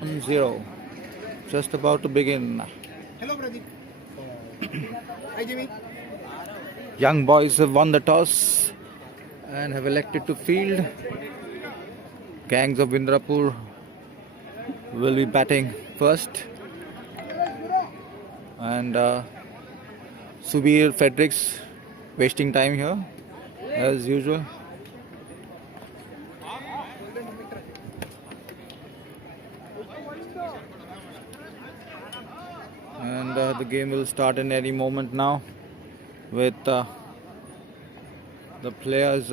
1-0. Just about to begin. Hello, Pradeep. Hi, Jimmy. Young boys have won the toss and have elected to field. Gangs of Indrapur will be batting first. And Subir Fredericks wasting time here as usual. And the game will start in any moment now with the players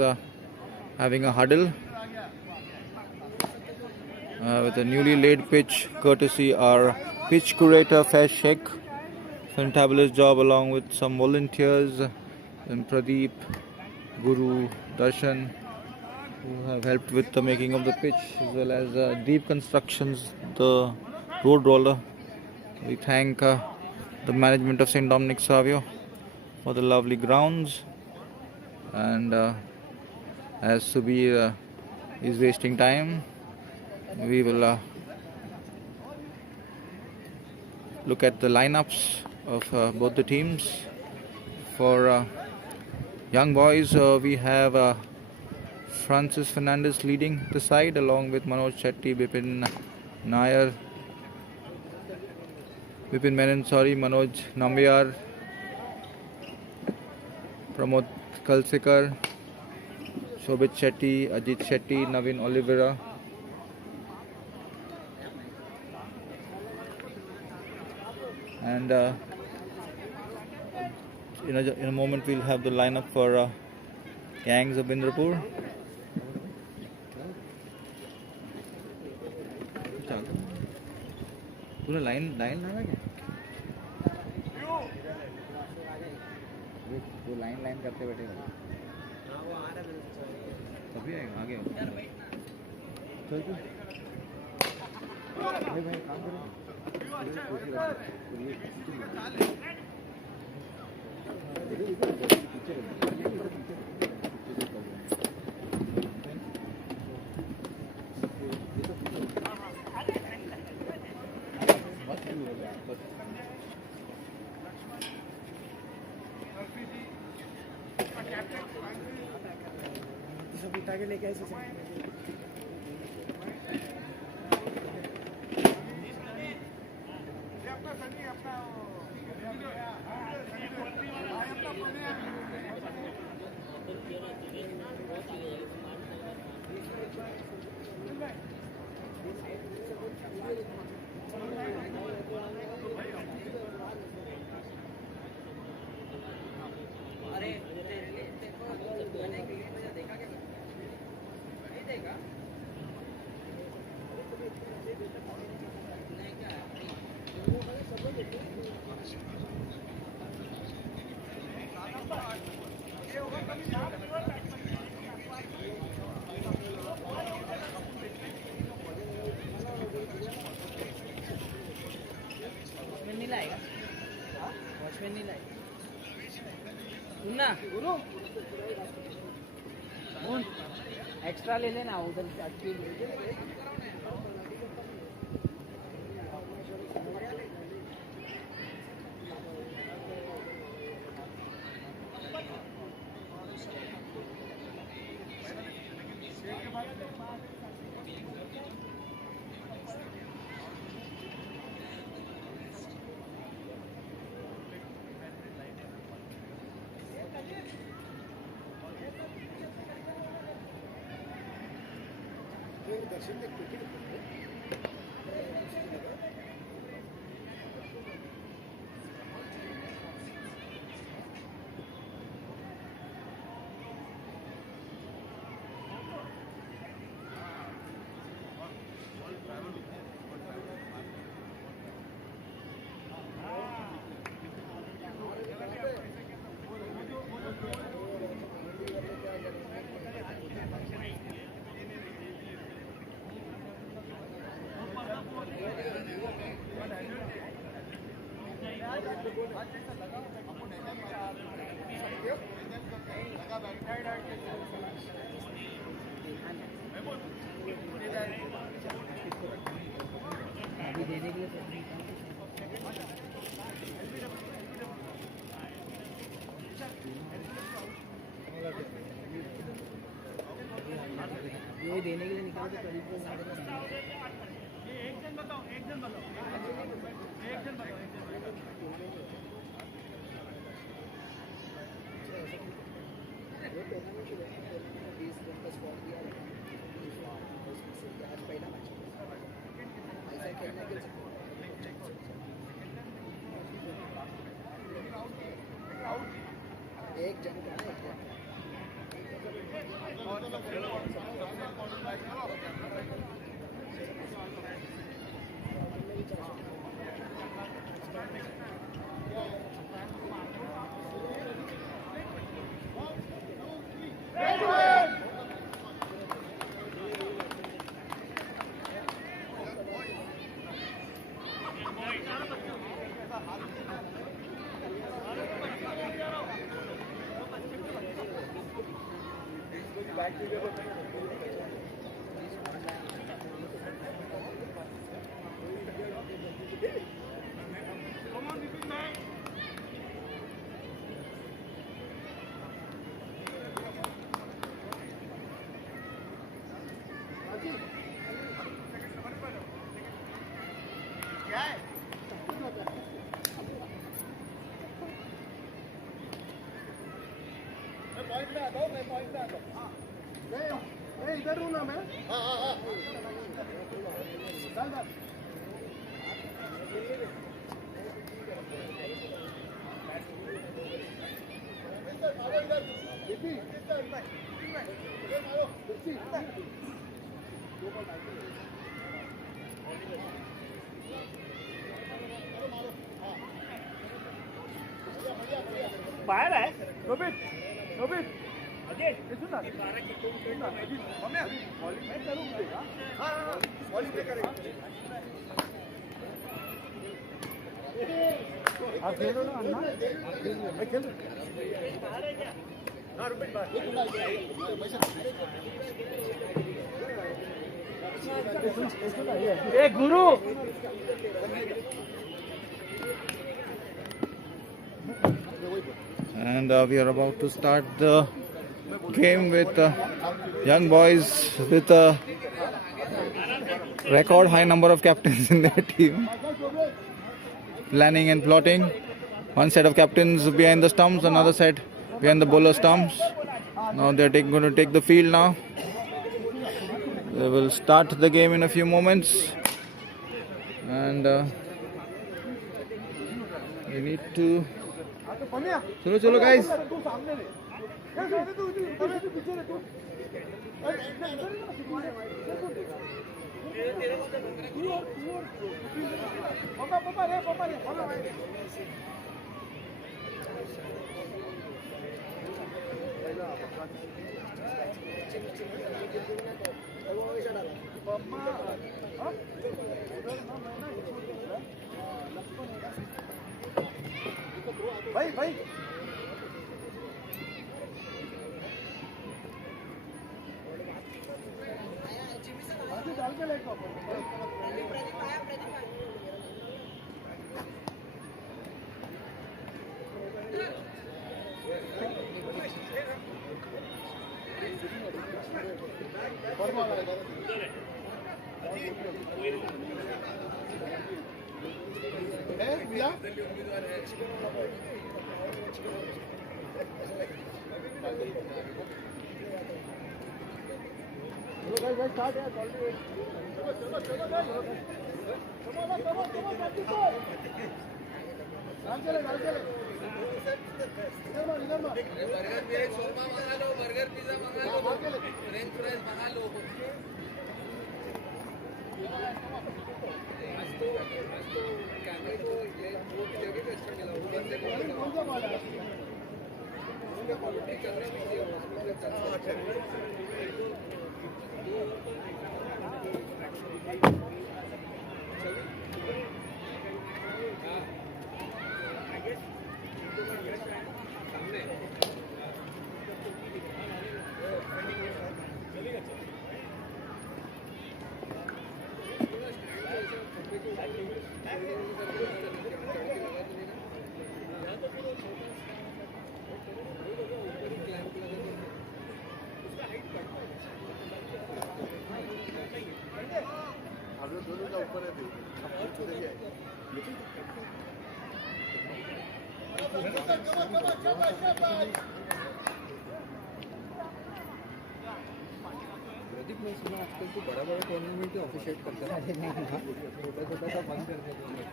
having a huddle with a newly laid pitch courtesy our pitch curator Faiz Sheikh. Fantabulous job along with some volunteers and Pradeep, Guru, Darshan who have helped with the making of the pitch as well as Deep Constructions, the road roller. We thank the management of St. Dominic Savio for the lovely grounds, and as Subir is wasting time, we will look at the lineups of both the teams. For young boys, we have Francis Fernandez leading the side along with Manoj Shetty, Bipin Nair, Vipin Menon, Manoj Nambiar, Pramod Kalsekar, Shobit Shetty, Ajit Shetty, Navin Olivera. And in a moment we'll have the lineup for Gangs of Indrapur. पूरा line line लगा क्या वो line line करते बैठे तभी आएगा आगे चल तू भाई भाई काम करो सब उठा के लेके ऐसे नहीं लाएगा वॉचमैन नहीं लाएगा सुनना एक्स्ट्रा ले लेना उधर दर्शन देखते देने के लिए ये देने के लिए निकाल तो करीब को 20 रन का स्कोर दिया आज पहला मैच ऐसा खेलने के एक जन का ना इधर हूँ ना मैं बाहर है रोबित रोबित अजय सुन ना मैं करूँ हाँ बॉलिंग करेगा आप खेलो ना अन्ना मैं खेल हाँ रुपये ए गुरु And we are about to start the game with young boys with a record high number of captains in their team. Planning and plotting. One set of captains behind the stumps, another set behind the bowler stumps. Now they are going to take the field now. They will start the game in a few moments. And we need to... चलो चलो guys. भाई भाई डाल के लेको burger pizza मंगा लो French fries मंगा लो कैमरे को जगह पे अच्छा मिला क्वालिटी करने में प्रदीप, मैं सुना आजकल तो बड़ा बड़ा टूर्नामेंट ऑफिशिएट करता है, छोटा छोटा सा बंद कर देते हैं।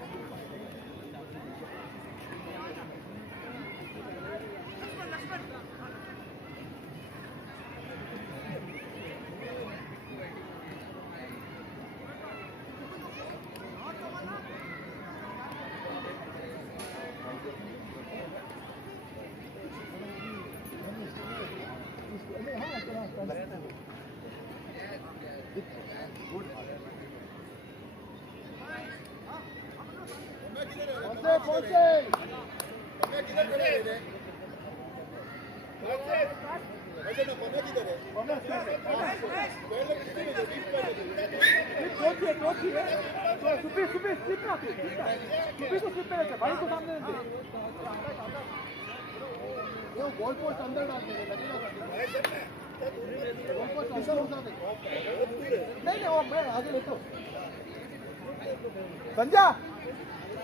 संजय,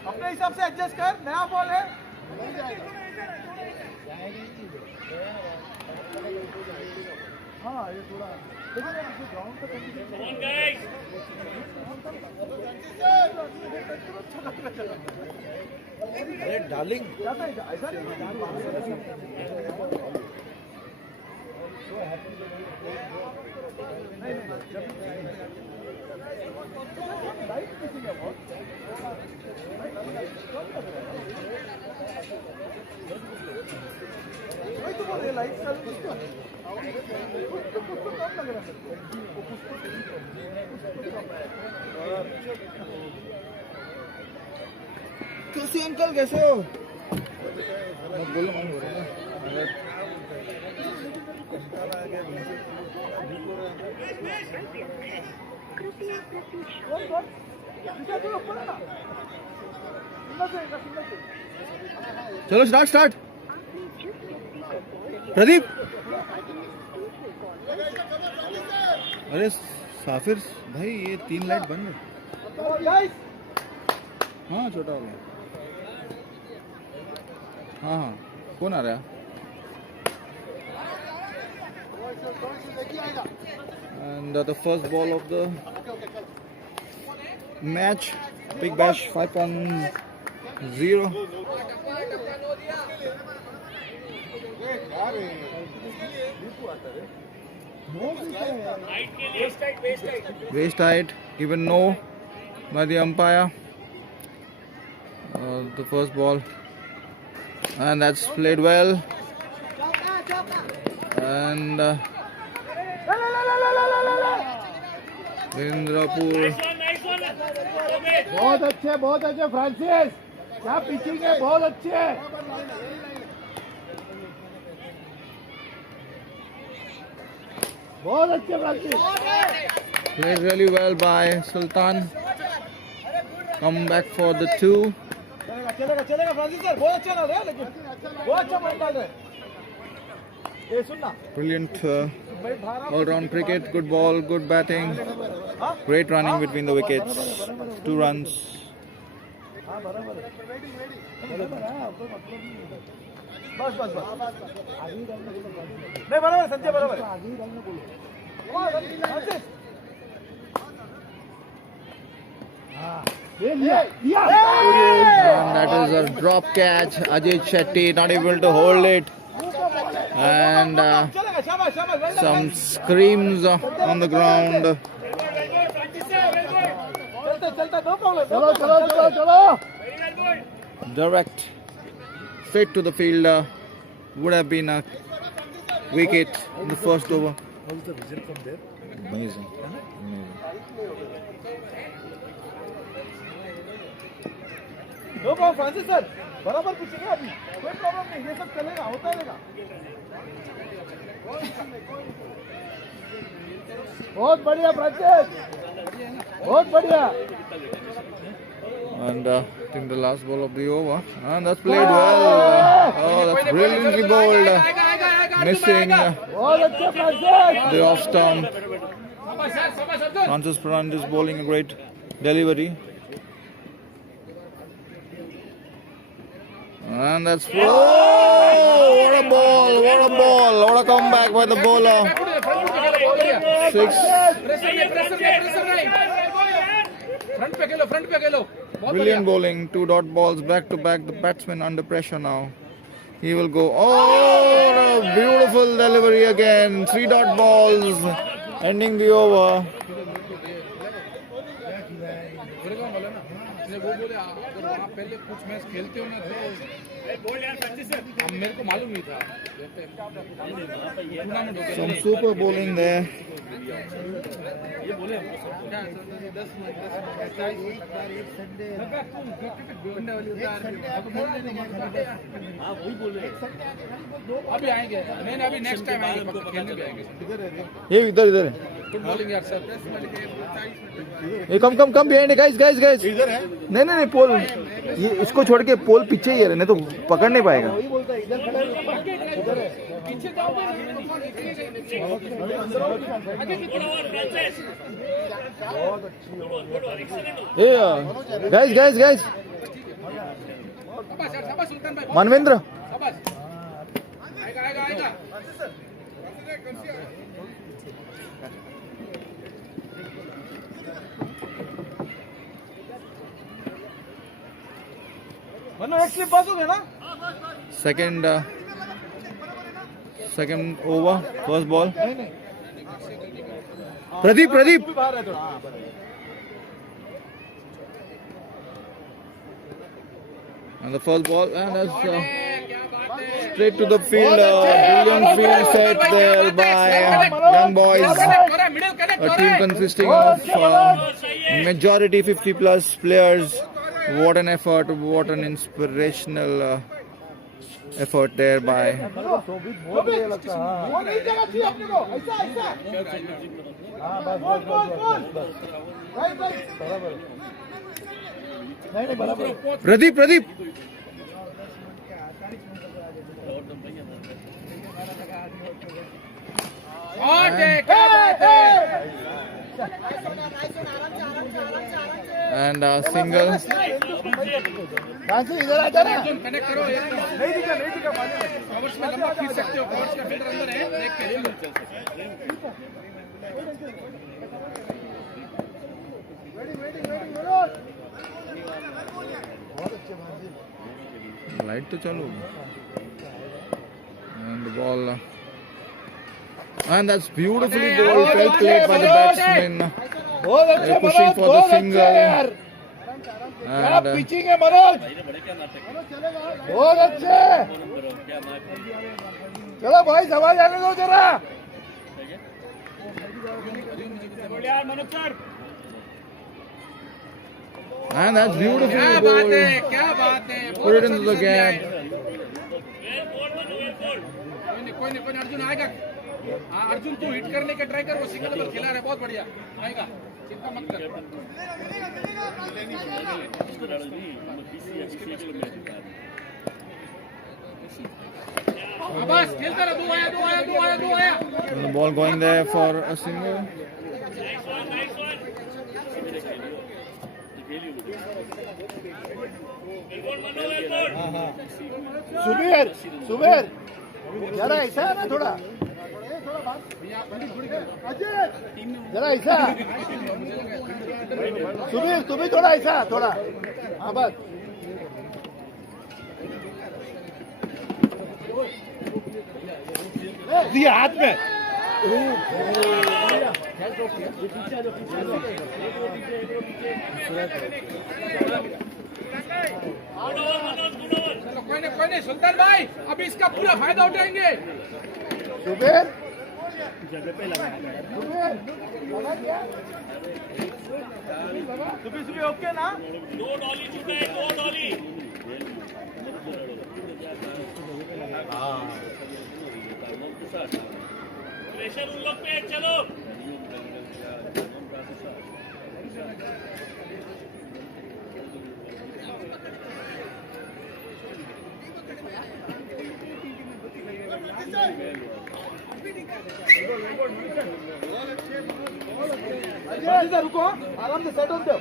अपने हिसाब से एडजस्ट कर, नया बॉल है। हाँ, ये थोड़ा ग्राउंड का अरे डार्लिंग, ऐसा कैसे अंकल, कैसे हो? चलो स्टार्ट प्रदीप। अरे साफिर भाई, ये 3 लाइट बंद है। हाँ, छोटा हो गया। हाँ, कौन आ रहा है? And the first ball of the match, Big Bash 5.0. Waist height given no by the umpire. The first ball, and that's played well. And Indrapur. बहुत अच्छे फ्रांसिस, क्या पिचिंग है, बहुत अच्छे। बहुत अच्छे Francis. Played really well by Sultan. Come back for the 2. चलेगा Francis sir, बहुत अच्छा डाल रहे हैं, लेकिन बहुत अच्छा बॉल डाल रहे हैं। ये सुनना, Brilliant all-round cricket. Good ball, good batting. Great running between the wickets. 2 runs. बस नहीं, बराबर संजय, बराबर। And that is a drop catch. Ajit Shetty not able to hold it. And some screams on the ground. चलो। Direct straight to the fielder. Would have been a wicket in the first over. how's the vision from there? Amazing. No problem Francis sir, बराबर pitching है अभी, कोई problem नहीं, ये सब चलेगा, होता रहेगा। बहुत बढ़िया फ्रांसिस, बहुत बढ़िया। And I think the last ball of the over. And that's played well. Oh, that's brilliantly bowled. Missing the off stump. Francis Fernandez bowling a great delivery. And that's what a ball, what a ball, what a comeback by the bowler. 6. Brilliant bowling, 2 dot balls back to back. The batsman under pressure now. He will go. Oh, a beautiful delivery again. 3 dot balls, ending the over. वो बोले अगर वहाँ पहले कुछ match खेलते हो ना तो मेरे को मालूम नहीं था Some super bowling there. ये बोले क्या 10 अभी आएंगे नहीं अभी नेक्स्ट टाइम आएंगे खेलने भी आएंगे ये इधर है तुम बॉलिंग यार सर ये कम बिहाइंड है गाइस इधर है नहीं पोल ये इसको छोड़ के पोल पीछे ही है नहीं तो पकड़ नहीं पाएगा guys मनवेंद्र Second over, first ball. Pradeep. And the first ball, and that's straight to the field. Brilliant field set there by young boys. A team consisting of majority 50 plus players. What an effort, what an inspirational effort there by Pradeep. And a single. इधर आ जाना connect करो नहीं दिखा covers में लंबा खींच सकते हो कवर्स का फील्डर अंदर है देख के लाइट तो चालू and the ball and that's beautifully bowled, well played by the batsman. They're pushing for the single. And pitching है मनोज बहुत अच्छे चलो भाई सवाल जाने दो जरा and that's beautifully bowled. Put it into the gap. कोई नहीं अर्जुन आएगा अर्जुन तू हिट करने का ट्राई कर वो सिंगल नंबर खिला रहा है बहुत बढ़िया आएगा चिंता मत कर बस खेलता रहा दो आया And the ball going there for a single. सुबेर जरा ऐसा है ना थोड़ा जरा ऐसा सुबीर तुम भी थोड़ा ऐसा थोड़ा हाँ बस दिया हाथ में कोई नहीं सुल्तान भाई अभी इसका पूरा फायदा उठाएंगे सुबेर सुबह ओके ना दो डॉली प्रेशर उन लोग पे चलो फ्रांसिस सर रुको, आराम से सेट होते हो.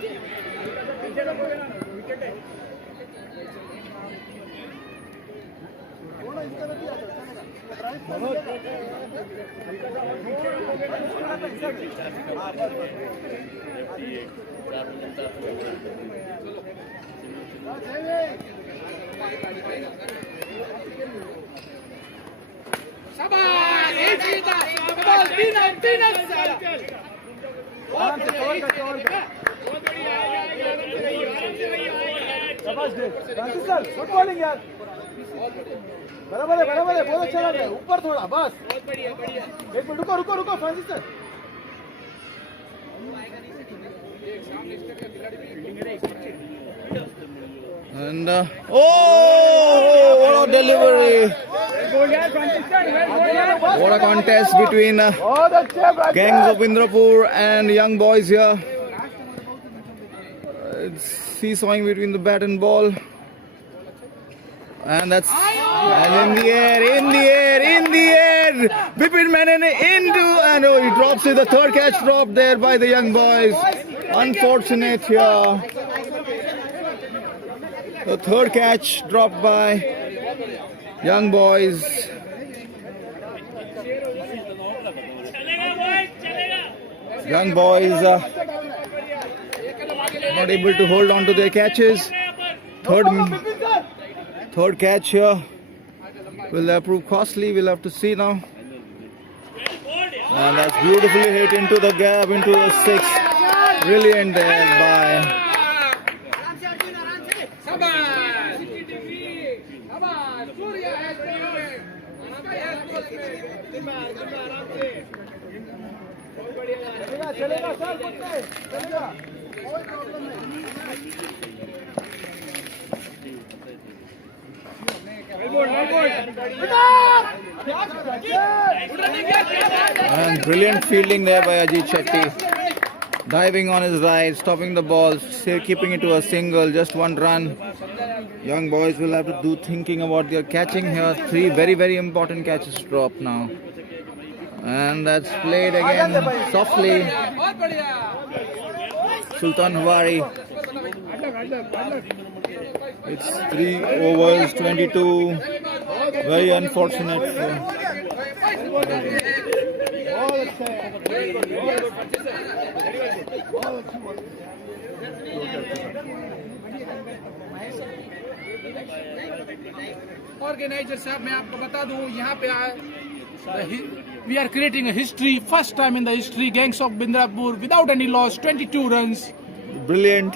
शाबाश, ये जीता, शाबाश, तीन आराम से कवर कर. शाबाश फ्रांसिस सर, गुड बॉलिंग यार. बराबर है, बहुत अच्छा लग रहा है. ऊपर थोड़ा बस. एक मिनट रुको Francis sir. And what a delivery! What a contest between बहुत अच्छे gangs of Indrapur and young boys here. It's seesawing between the bat and ball. And that's and in the air. Bipin Menon into and oh, he drops it. The third catch dropped there by the young boys. Unfortunate here. The third catch dropped by young boys. Young boys not able to hold on to their catches. Third catch here will prove costly. We'll have to see now. And that's beautifully hit into the gap, into the six. Brilliant there by चलेगा sir, चलेगा. and brilliant fielding there by Ajit Shetty. Diving on his right, stopping the ball, keeping it to a single, just one run. Young boys will have to do thinking about their catching here. 3 very, very important catches drop now. And that's played again softly. Sultan Huari. It's 3 overs, 22. Very unfortunate. Organiser साहब मैं आपको बता दूं यहाँ पे we are creating a history, first time in the history, gangs of Indrapur without any loss, 22 runs. Brilliant.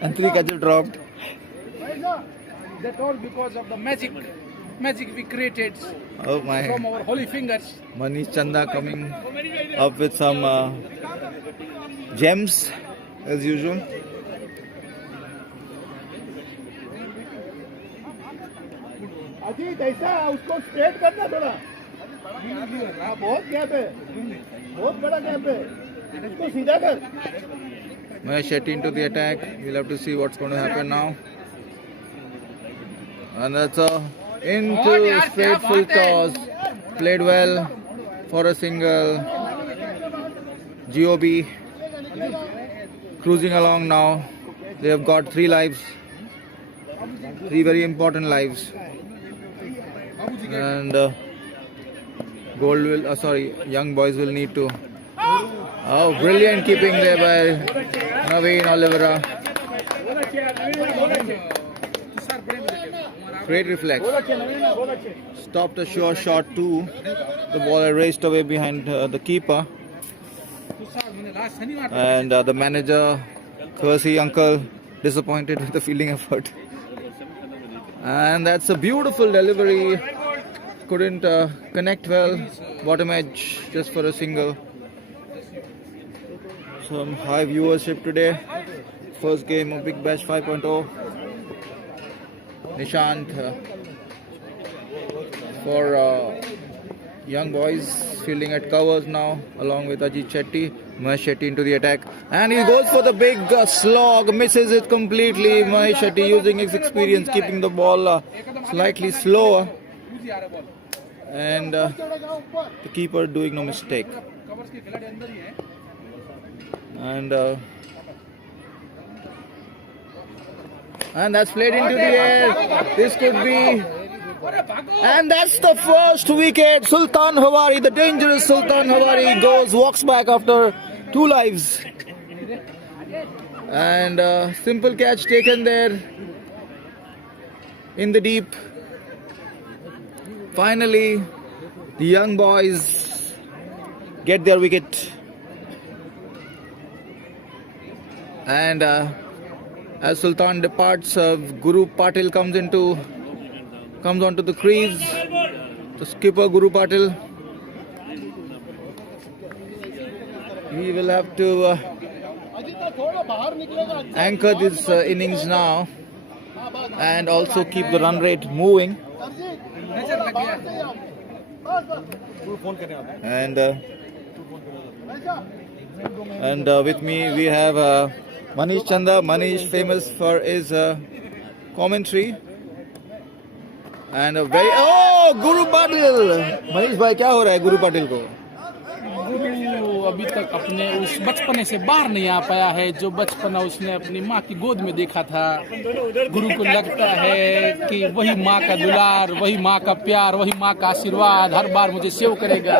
And 3 catches dropped. That all because of the magic we created Oh my. from our holy fingers. Manish Chanda coming up with some gems as usual. Ajit ऐसा उसको straight करना थोड़ा. हाँ, बहुत gap है, बहुत बड़ा gap है. उसको सीधा कर. Mahesh Shetty into the attack. We'll have to see what's going to happen now. And that's a into straight full toss. Played well for a single. G.O.B. cruising along now. They have got 3 lives. 3 very important lives. And young boys will need to. Oh, brilliant keeping there by Naveen Olivera. Great reflex. Stopped a sure shot too. The ball raced away behind the keeper. And the manager, Kursi uncle, disappointed with the fielding effort. And that's a beautiful delivery. Couldn't connect well. Bottom edge just for a single. Some high viewership today. First game of Big Bash 5.0. Nishant for young boys fielding at covers now along with Ajit Shetty. Mahesh Shetty into the attack and he goes for the big slog, misses it completely. Mahesh Shetty using his experience keeping the ball slightly slower and the keeper doing no mistake. And that's played into the air. This could be, and that's the first wicket. Sultan Havari, the dangerous Sultan Havari, walks back after 2 lives. And simple catch taken there in the deep. Finally, the young boys get their wicket. And as Sultan departs, Guru Patil comes onto the crease. The skipper Guru Patil. He will have to anchor this innings now and also keep the run rate moving. And with me we have Manish Chanda. Manish, famous for his commentary. And a very Guru Patil. Manish bhai, क्या हो रहा है गुरु पाटिल को? गुरु अभी तक अपने उस बचपने से बाहर नहीं आ पाया है जो बचपना उसने अपनी माँ की गोद में देखा था। गुरु को लगता है कि वही माँ का दुलार, वही माँ का प्यार, वही माँ का आशीर्वाद हर बार मुझे सेव करेगा।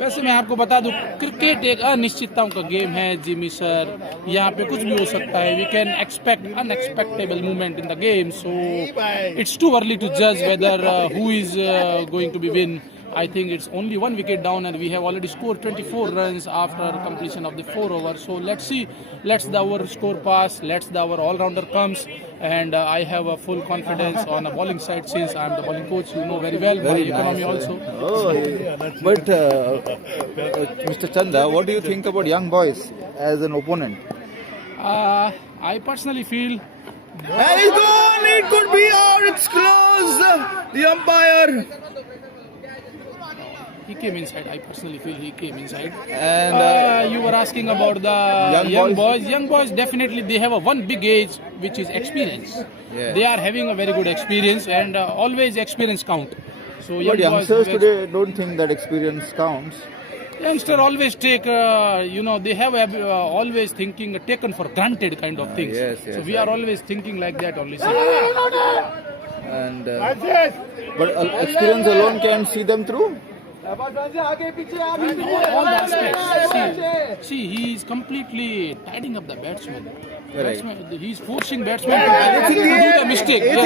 वैसे मैं आपको बता दूं, क्रिकेट एक अनिश्चितताओं का गेम है जिमी सर। यहाँ पे कुछ भी हो सकता है। We can expect unexpectable movement in the game, so it's too early to जज whether who is going to be win. I think it's only 1 wicket down and we have already scored 24 runs after completion of the 4 overs. So let's see, let's the our score pass, let's the our all-rounder comes, and I have a full confidence on the bowling side since I'm the bowling coach. You know very well, my economy also. But Mr. Chanda, what do you think about young boys as an opponent? I personally feel... And it's gone! It could be out! It's close! The umpire... He came inside. I personally feel he came inside. And you were asking about the young boys. Young boys, definitely they have a one big age, which is experience. Yeah. They are having a very good experience, and always experience count. So but youngsters today don't think that experience counts. Youngster always take, they have always thinking taken for granted kind of things. Yes, so we are always thinking like that only. And but experience alone can see them through. All the aspects. See, he is completely tidying up the batsman. He is forcing batsman to do the mistake. Yes,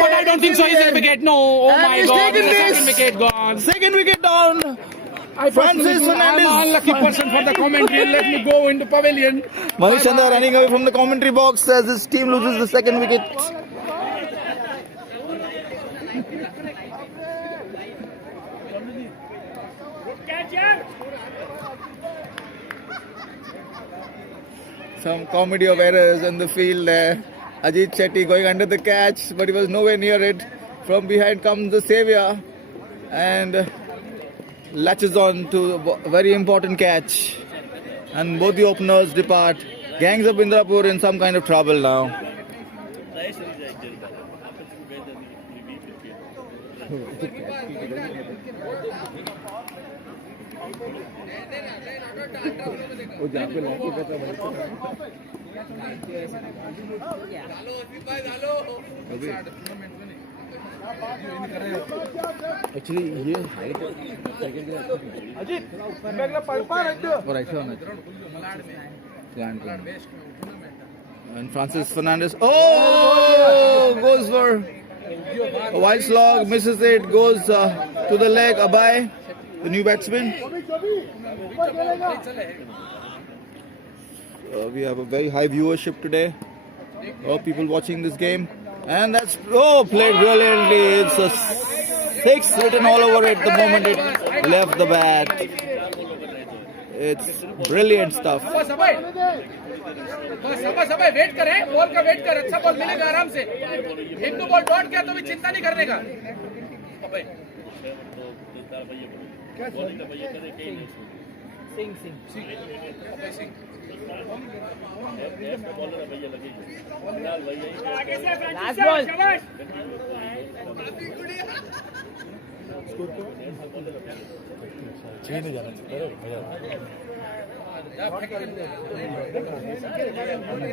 but I don't think so. He's a wicket. No, oh my God, the second wicket gone. Second wicket down. Francis Fernandez. I'm an unlucky person for the commentary. Let me go into pavilion. Manish Chanda running away from the commentary box as his team loses the second wicket. Some comedy of errors in the field there. Ajit Shetty going under the catch, but he was nowhere near it. From behind comes the saviour and latches on to a very important catch. And both the openers depart. Gangs of Indrapur in some kind of trouble now. Actually, here and Francis Fernandez goes for a wild slog, misses it, goes to the leg. Abai, the new batsman. We have a very high viewership today. People watching this game. And that's played brilliantly. It's a 6 written all over it the moment it left the bat. It's brilliant stuff. Wait कर ball का wait कर अच्छा ball मिलेगा आराम से एक दो ball dot गया तो भी चिंता नहीं करने का Singh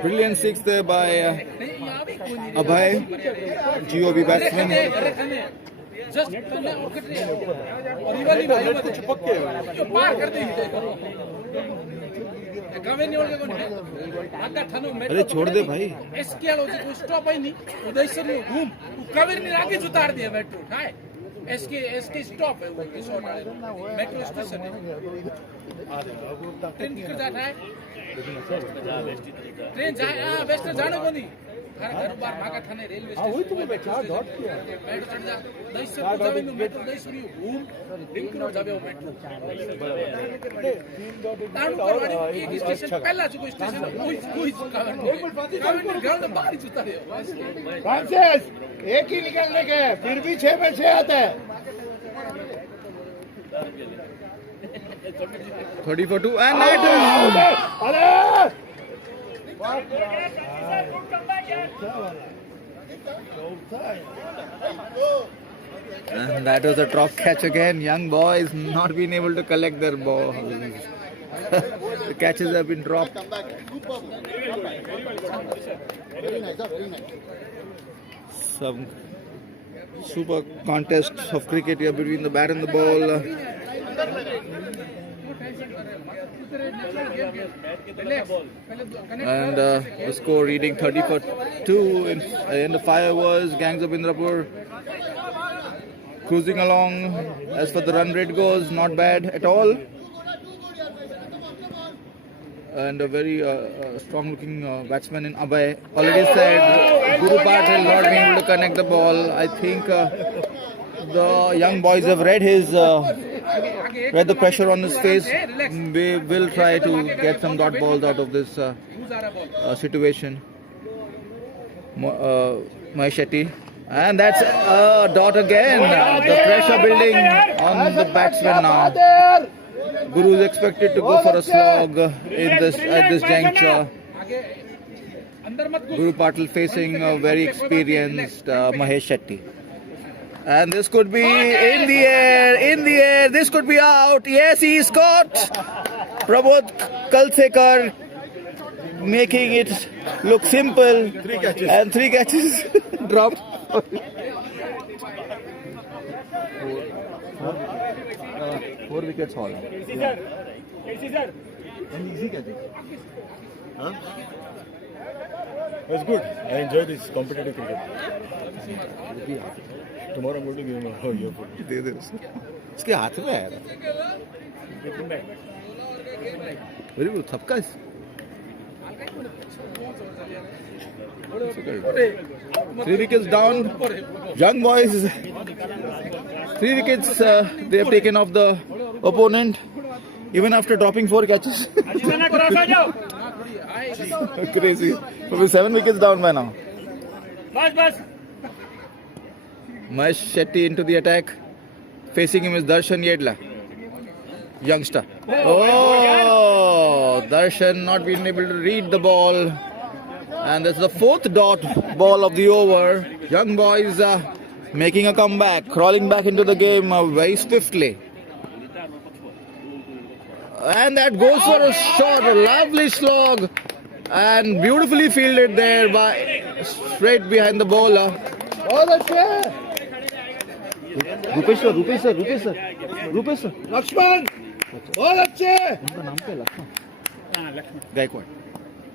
Brilliant six there by Abhay, G.O.B batsman. अरे छोड़ दे भाई इसके अलावा कोई स्टॉप ही नहीं उधर से घूम कावेरी ने आगे उतार दिया मेट्रो हाय एसके स्टॉप है वो मेट्रो स्टेशन है ट्रेन किधर जाता है ट्रेन जाए वेस्ट जाने को नहीं घर बार भागा थाने रेलवे स्टेशन वही तो मैं चार डॉट किया मेट्रो चढ़ जा 10 से जावे मेट्रो 10 से घूम लिंक नो जावे मेट्रो तारू करवानी एक स्टेशन पहला जो स्टेशन कोई कावेरी ग्राउंड बाहर ही उतार दिया फ्रांसिस एक ही निकलने के फिर भी 6 में 6 आता है 30 for 2 and that and that was a drop catch again. Young boys not been able to collect their ball. The catches have been dropped. Some super contest of cricket here between the bat and the ball. And the score reading 30 for 2 in the 5 overs. Gangs of Indrapur cruising along. As for the run rate goes, not bad at all. And a very strong looking batsman in Abhay. Already said Guru Patil not being able to connect the ball. I think the young boys have read the pressure on his face. We will try to get some dot balls out of this situation. Mahesh Shetty. And that's a dot again. The pressure building on the batsman now. Guru is expected to go for a slog at this juncture. Guru Patil facing a very experienced Mahesh Shetty. And this could be in the air, this could be out. Yes, he's caught. Prabodh Kalsekar making it look simple. 3 catches. And 3 catches dropped. 4 wickets haul. Easy catches. Huh? It's good. I enjoy this competitive cricket. Tomorrow I'm going to give him a earphone. दे दे उसके हाथ में है very good सबका 3 wickets down. Young boys, 3 wickets they have taken off the opponent even after dropping 4 catches. Crazy. Probably 7 wickets down by now. Mahesh Shetty into the attack. Facing him is Darshan Yedla, youngster. Oh, Darshan not being able to read the ball. And that's the 4th dot ball of the over. Young boys making a comeback, crawling back into the game very swiftly. And that goes for a shot, a lovely slog. And beautifully fielded there by straight behind the bowler. Rupesh sir. Lakshman बहुत अच्छे उनका नाम क्या है? Gaikwad.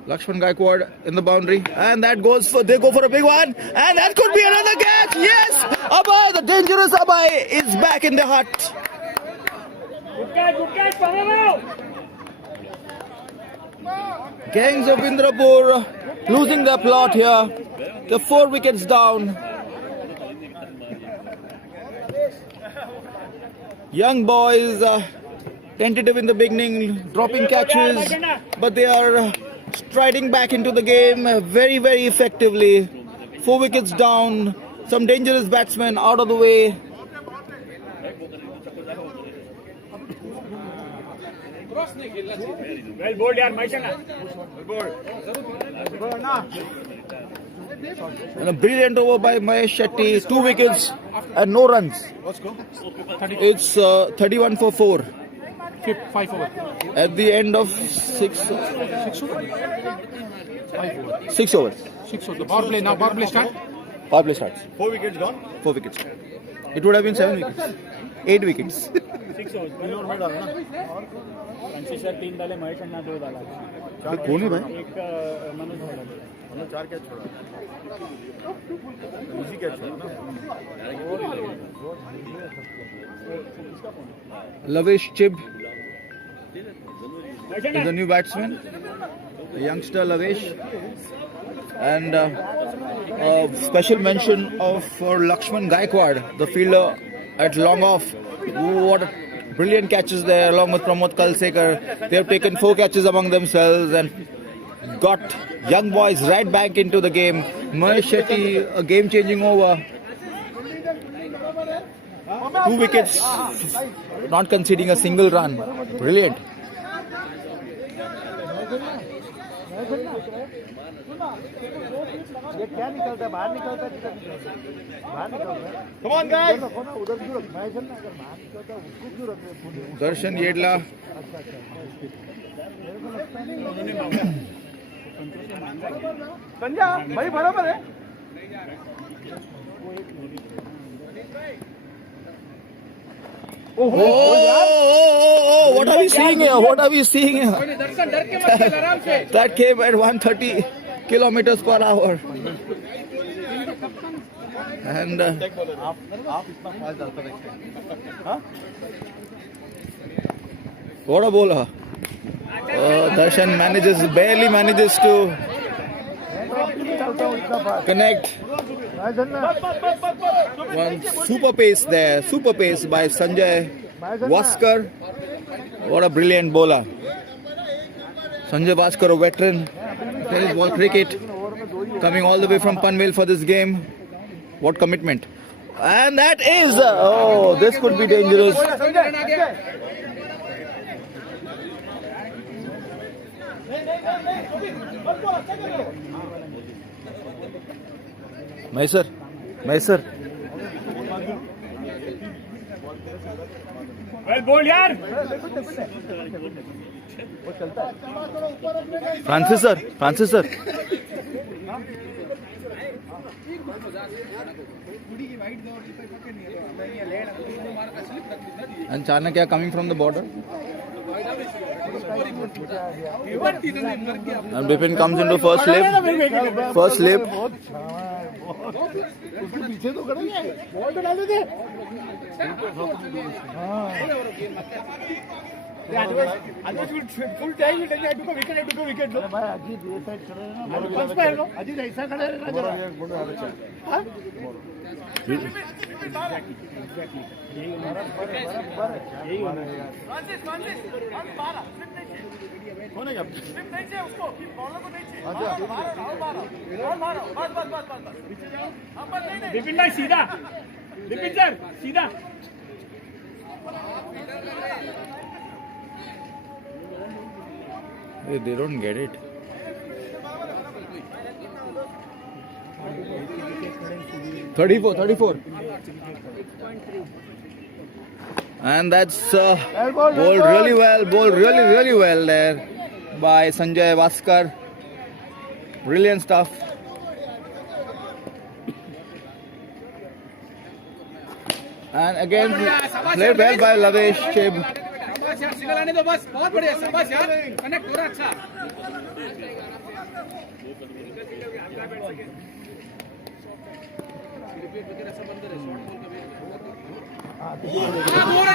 Lakshman Gaikwad in the boundary, and they go for a big one, and that could be another catch. Yes, Abhay, the dangerous Abhay is back in the hut. Gangs of Indrapur losing their plot here. They're 4 wickets down. Young boys, tentative in the beginning, dropping catches, but they are striding back into the game very, very effectively. 4 wickets down, some dangerous batsmen out of the way. Well bowled, yaar, Maishana. And a brilliant over by Mahesh Shetty. 2 wickets and no runs. It's 31 for 4 5 over. at the end of 6 5 over. overs. 6 over. Power play now. Power play start. Power play starts. 4 wickets gone. 4 wickets. It would have been 7 wickets. 8 wickets. 6 overs. 3 over में डाला ना. Francis sir 3 डाले, महेश अन्ना 2 डाला, कौन है भाई? एक मनोज डाला. हमने 4 कैच छोड़ा. इजी कैच छोड़ा ना. Lavish Chib is the new batsman. The youngster Lavish. And special mention for Lakshman Gaikwad, the fielder at long off. What brilliant catches there along with Pramod Kalsekar. They have taken 4 catches among themselves and got young boys right back into the game. Mahesh Shetty, a game-changing over. 2 wickets, not conceding a single run. Brilliant. ये क्या निकलता है, बाहर निकलता है, किधर निकलता है, बाहर निकलता है. Come on, guys. उधर क्यों रख, मैं अगर बाहर निकलता है उसको क्यों रख रहे हैं? Darshan Yedla. संजय भाई बराबर है. Oh, what are we seeing here? What are we seeing here? That came at 130 kilometers per hour. And what a bowler. Darshan barely manages to connect. One super pace there, super pace by Sanjay Vaskar. What a brilliant bowler. Sanjay Vaskar, a veteran, tennis ball cricket, coming all the way from Panvel for this game. What commitment. And that is, this could be dangerous. Mysore. Well बोल यार. Francis sir. And Chanakya coming from the border. And Bipin comes into first slip. उसके पीछे तो खड़े हैं, ball तो डाल देते. फुल टाइम विकेट लो भाई. अजीत ये साइड खड़े हैं ना, पंच पे लो. अजीत ऐसा खड़े रहना जरा. हां होने का उसको बॉलर को नहीं चाहिए. विपिन भाई सीधा. विपिन सर सीधा. They don't get it. $34. And that's bowled really well there by Sanjay Vaskar. Brilliant stuff. And again played well by Lavish Chib.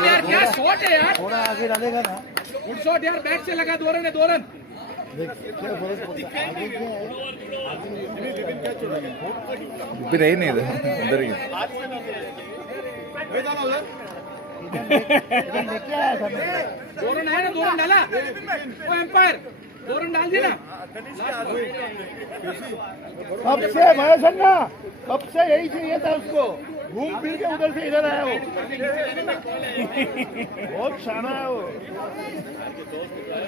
यार क्या शॉट है यार. थोड़ा आगे डालेगा ना. गुड शॉट यार. बैट से लगा. 2 रन है. 2 रन. भी रही नहीं अंदर ही. दो रन आया ना. 2 रन डाला. वो एम्पायर कब से महेश अन्ना, कब से यही चाहिए था उसको, घूम फिर के उधर से इधर आया वो, बहुत शाना है वो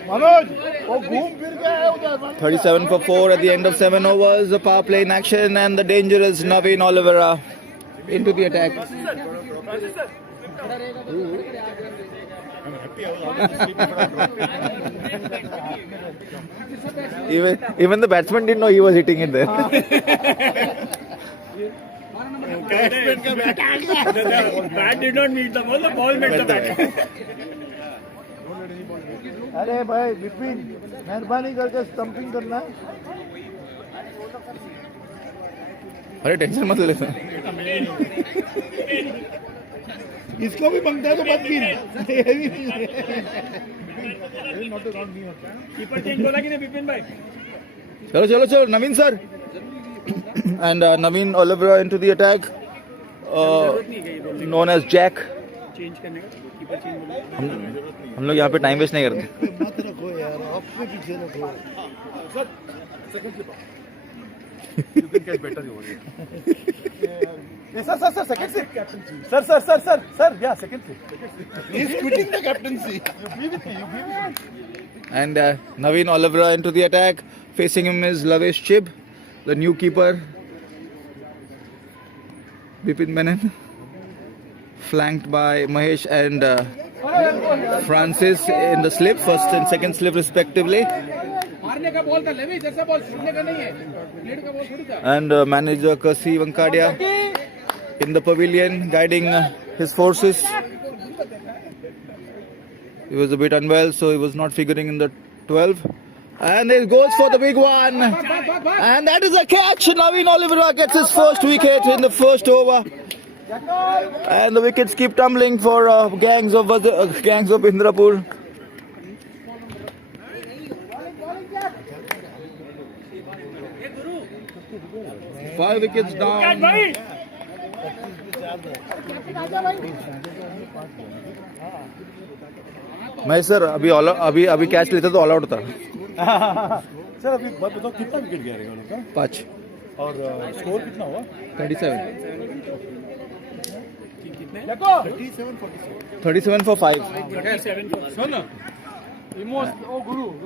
मनोज, वो घूम फिर के आया उधर। 37 for 4 at the end of 7 overs. The power play in action and the dangerous Naveen Oliveira into the attack. Even the batsman didn't know he was hitting it there. Bat did not meet the ball, the ball met the bat. अरे भाई विपिन, मेहरबानी करके stumping करना। अरे tension मत ले। इसको भी मांगता है तो मत गिन। कीपर चेंज बोला कि नहीं विपिन भाई? चलो चलो चलो Naveen sir. And Naveen Oliveira into the attack, known as Jack. Change करने का कीपर चेंज बोला। हम लोग यहाँ पे टाइम वेस्ट नहीं करते। मत रखो यार, अपने पीछे रखो। You can catch better over here. Sir second से सर या सेकंड से। He is quitting the captaincy. You give it. And Naveen Oliveira into the attack. Facing him is Lavesh Chib, the new keeper. Bipin Menon, flanked by Mahesh and Francis in the slip, first and second slip respectively. And manager Kasi Vankadia in the pavilion guiding his forces. He was a bit unwell, so he was not figuring in the 12. And it goes for the big one. And that is a catch. Naveen Oliveira gets his first wicket in the first over. And the wickets keep tumbling for gangs of Indrapur. Five wickets down. मैं sir अभी catch लेता तो all out था। Sir अभी बात बताओ कितना wicket गया रहेगा उनका? 5 और स्कोर कितना हुआ? 37 for 5.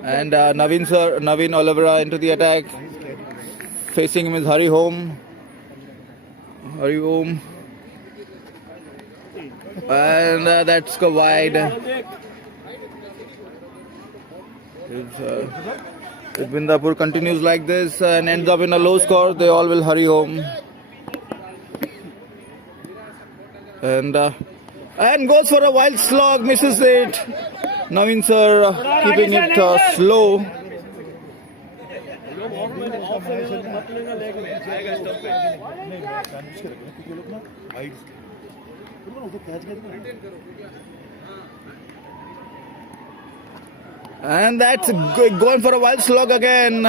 And Naveen Oliveira into the attack. Facing him is Hari Om. And that's go wide. If Indrapur continues like this and ends up in a low score, they all will hurry home. And goes for a wild slog, misses it. Naveen sir keeping it slow. And that's going for a wild slog again.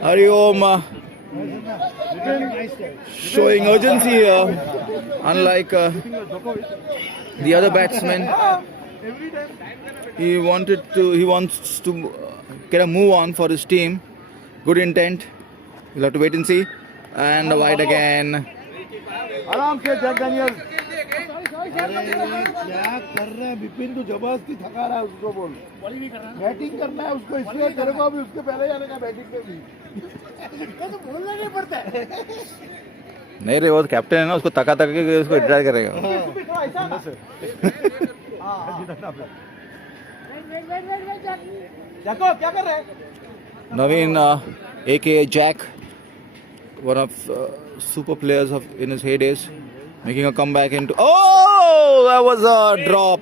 Hari Om showing urgency here, unlike the other batsmen. He wants to get a move on for his team. Good intent. We'll have to wait and see. And wide again. आराम से Jack Daniel. अरे क्या कर रहे हैं विपिन, तू जबरदस्ती थका रहा है उसको, बोल बैटिंग करना है उसको, इसलिए तेरे को अभी उसके पहले जाने का बैटिंग पे भी तो बोलना नहीं पड़ता है। नहीं रे, वो कैप्टन है ना, उसको तका के उसको रिटायर करेगा। क्या कर रहे हैं? Naveen, aka Jack, one of super players in his heydays, making a comeback into. Oh, that was a drop.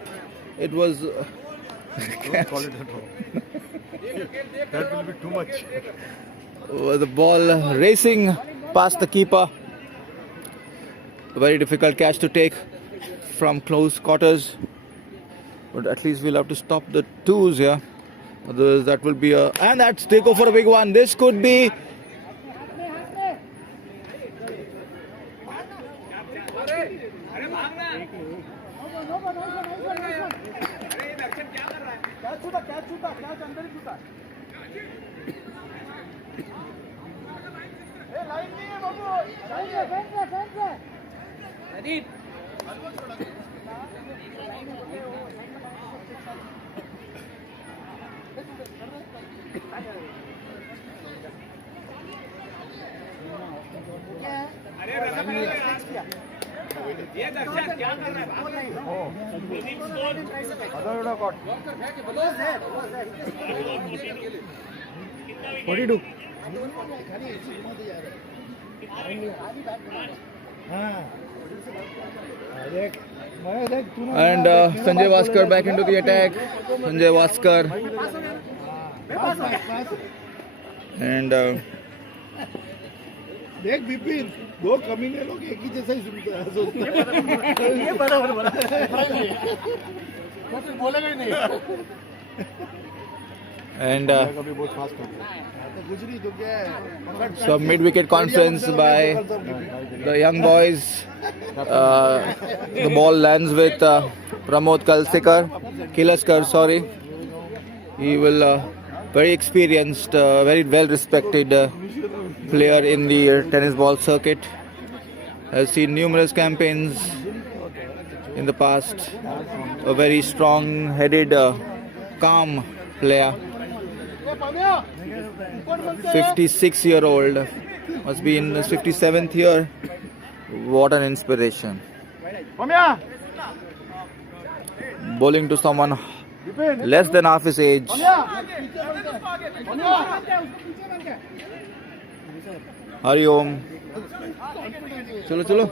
It was. Don't call it a draw. That will be too much. The ball racing past the keeper. A very difficult catch to take from close quarters. But at least we'll have to stop the twos here. Otherwise, that will be a. And that's they go for a big one. This could be. And Sanjay Vaskar back into the attack. Sanjay Vaskar. And देख विपिन, दो कमीने लोग एक ही जैसा ही सोचते हैं। ये बराबर बोलेगा ही नहीं। and some mid-wicket conference by the young boys. The ball lands with Pramod Kilaskar, sorry. He will very experienced, very well-respected player in the tennis ball circuit. Has seen numerous campaigns in the past. A very strong-headed, calm player. 56-year-old, must be in his 57th year. What an inspiration. Bowling to someone less than half his age. Hari Om. Chalo, chalo.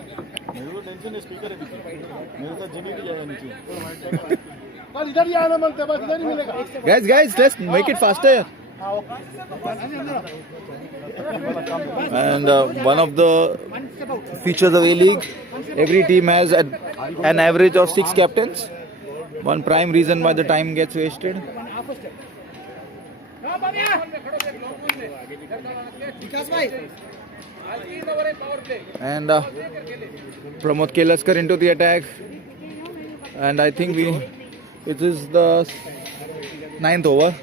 Guys, let's make it faster. And one of the features of A-League, every team has an average of 6 captains. One prime reason why the time gets wasted. And Pramod Kilaskar into the attack. And I think it is the 9th over.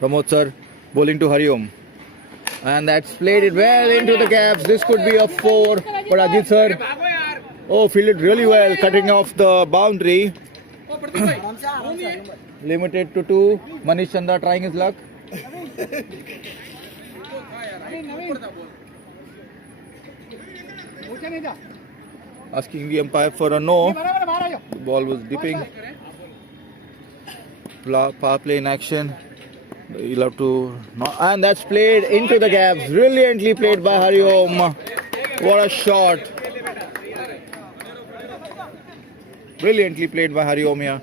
Pramod sir bowling to Hari Om. And that's played it well into the gaps. This could be a 4. But Ajit sir, fielded really well, cutting off the boundary. Limited to 2. Manish Chanda trying his luck. Asking the umpire for a no. The ball was dipping. Power play in action. You'll have to. And that's played into the gaps. Brilliantly played by Hari Om. What a shot. Brilliantly played by Hari Om here.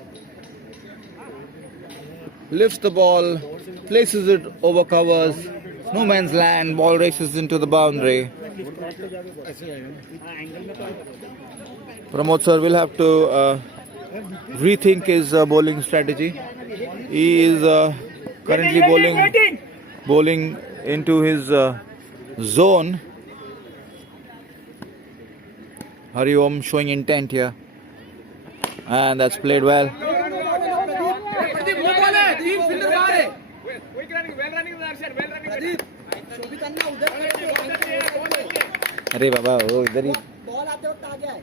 Lifts the ball, places it over covers. No man's land. Ball races into the boundary. Pramod sir will have to rethink his bowling strategy. He is currently bowling into his zone. Hari Om showing intent here. And that's played well. अरे बाबा वो इधर ही ball आते वक्त आ गया है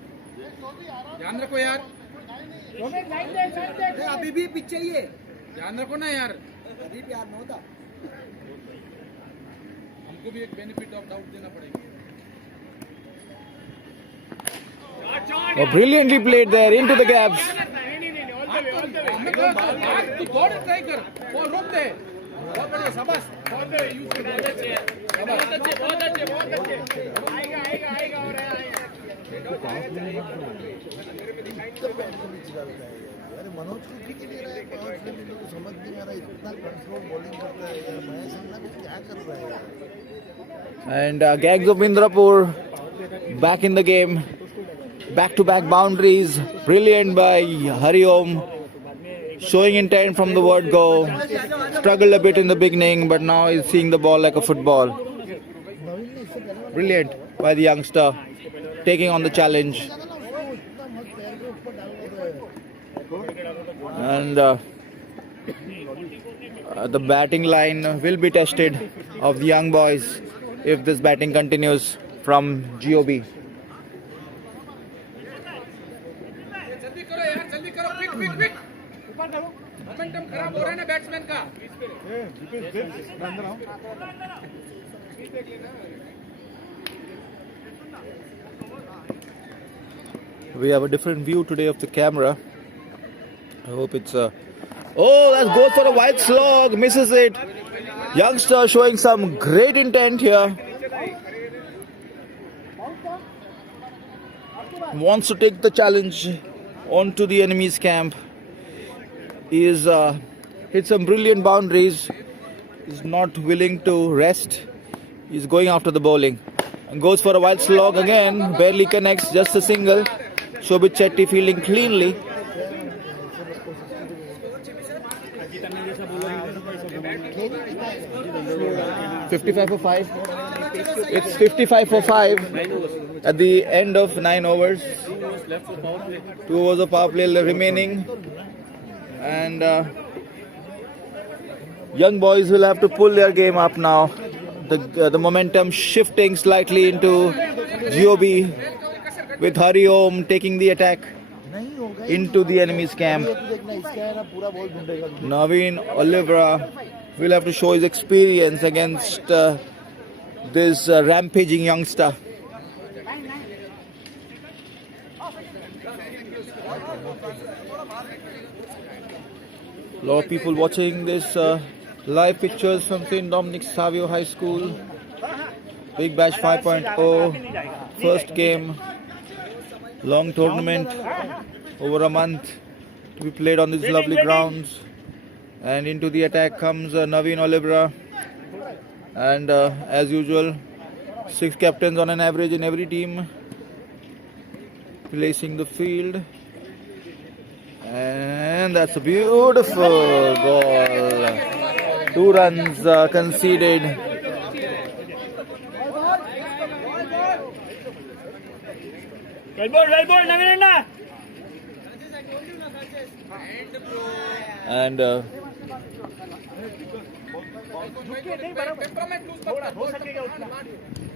ध्यान रखो यार अभी भी पीछे ही है ध्यान रखो ना यार अभी प्यार न होता हमको भी एक बेनिफिट ऑफ डाउट देना पड़ेगा brilliantly played there into the gaps तू दौड़ ट्राई कर वो रोक दे बहुत बढ़िया शाबाश बहुत अच्छे आएगा और अरे मनोज को किक नहीं रहा है 5 मिनट को समझ नहीं आ रहा इतना कंट्रोल बॉलिंग करता है यार मैं समझा कि क्या कर रहा है यार and Gags of Indrapur back in the game, back to back boundaries, brilliant by Hari Om, showing intent from the word go. Struggled a bit in the beginning, but now he's seeing the ball like a football. Brilliant by the youngster, taking on the challenge. And the batting line will be tested of the young boys. if this batting continues from G.O.B. We have a different view today of the camera. I hope it's oh, that goes for a wide slog, misses it. Youngster showing some great intent here. Wants to take the challenge onto the enemy's camp. He is hit some brilliant boundaries. He's not willing to rest. He's going after the bowling. And goes for a wide slog again. Barely connects, just a single. Shobhit Shetty fielding cleanly. $55 for 5. It's 55 for 5 at the end of 9 overs. 2 overs of power play remaining. And young boys will have to pull their game up now. The momentum shifting slightly into G.O.B. with Hari Om taking the attack into the enemy's camp. Naveen Olivera will have to show his experience against this rampaging youngster. A lot of people watching this live pictures from St. Dominic Savio High School. Big Bash 5.0, first game, long tournament, over a month to be played on these lovely grounds. And into the attack comes Naveen Olivera. And as usual, 6 captains on an average in every team, placing the field. And that's a beautiful ball. 2 runs conceded. Well ball, Naveen Anna. And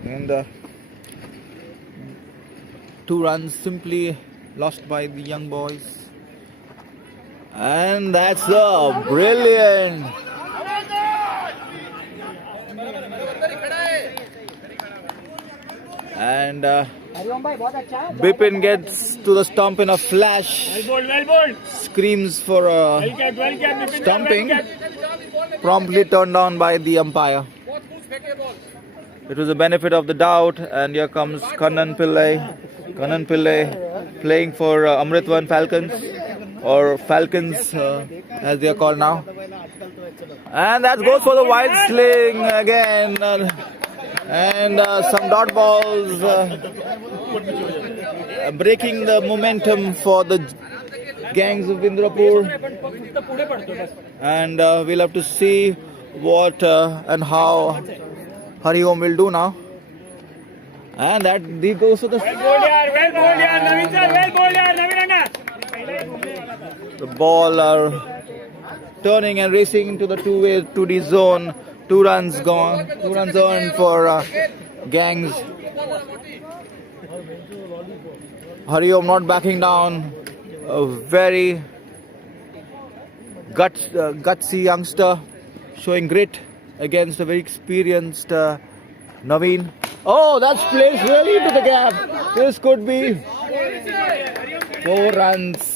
and 2 runs simply lost by the young boys. And that's a brilliant. And Bipin gets to the stump in a flash. Well ball. Screams for a stumping. Promptly turned down by the umpire. It was a benefit of the doubt, and here comes Kannan Pillai. Kannan Pillai playing for Amritwan Falcons, or Falcons as they are called now. And that goes for the wide sling again. And some dot balls breaking the momentum for the gangs of Indrapur. And we'll have to see what and how Hari Om will do now. And that he goes to the... The ball are turning and racing into the two-way 2D zone. 2 runs gone. 2 runs earned for gangs. Hari Om not backing down. A very gutsy youngster showing grit against a very experienced Naveen. Oh, that's placed really into the gap. This could be 4 runs.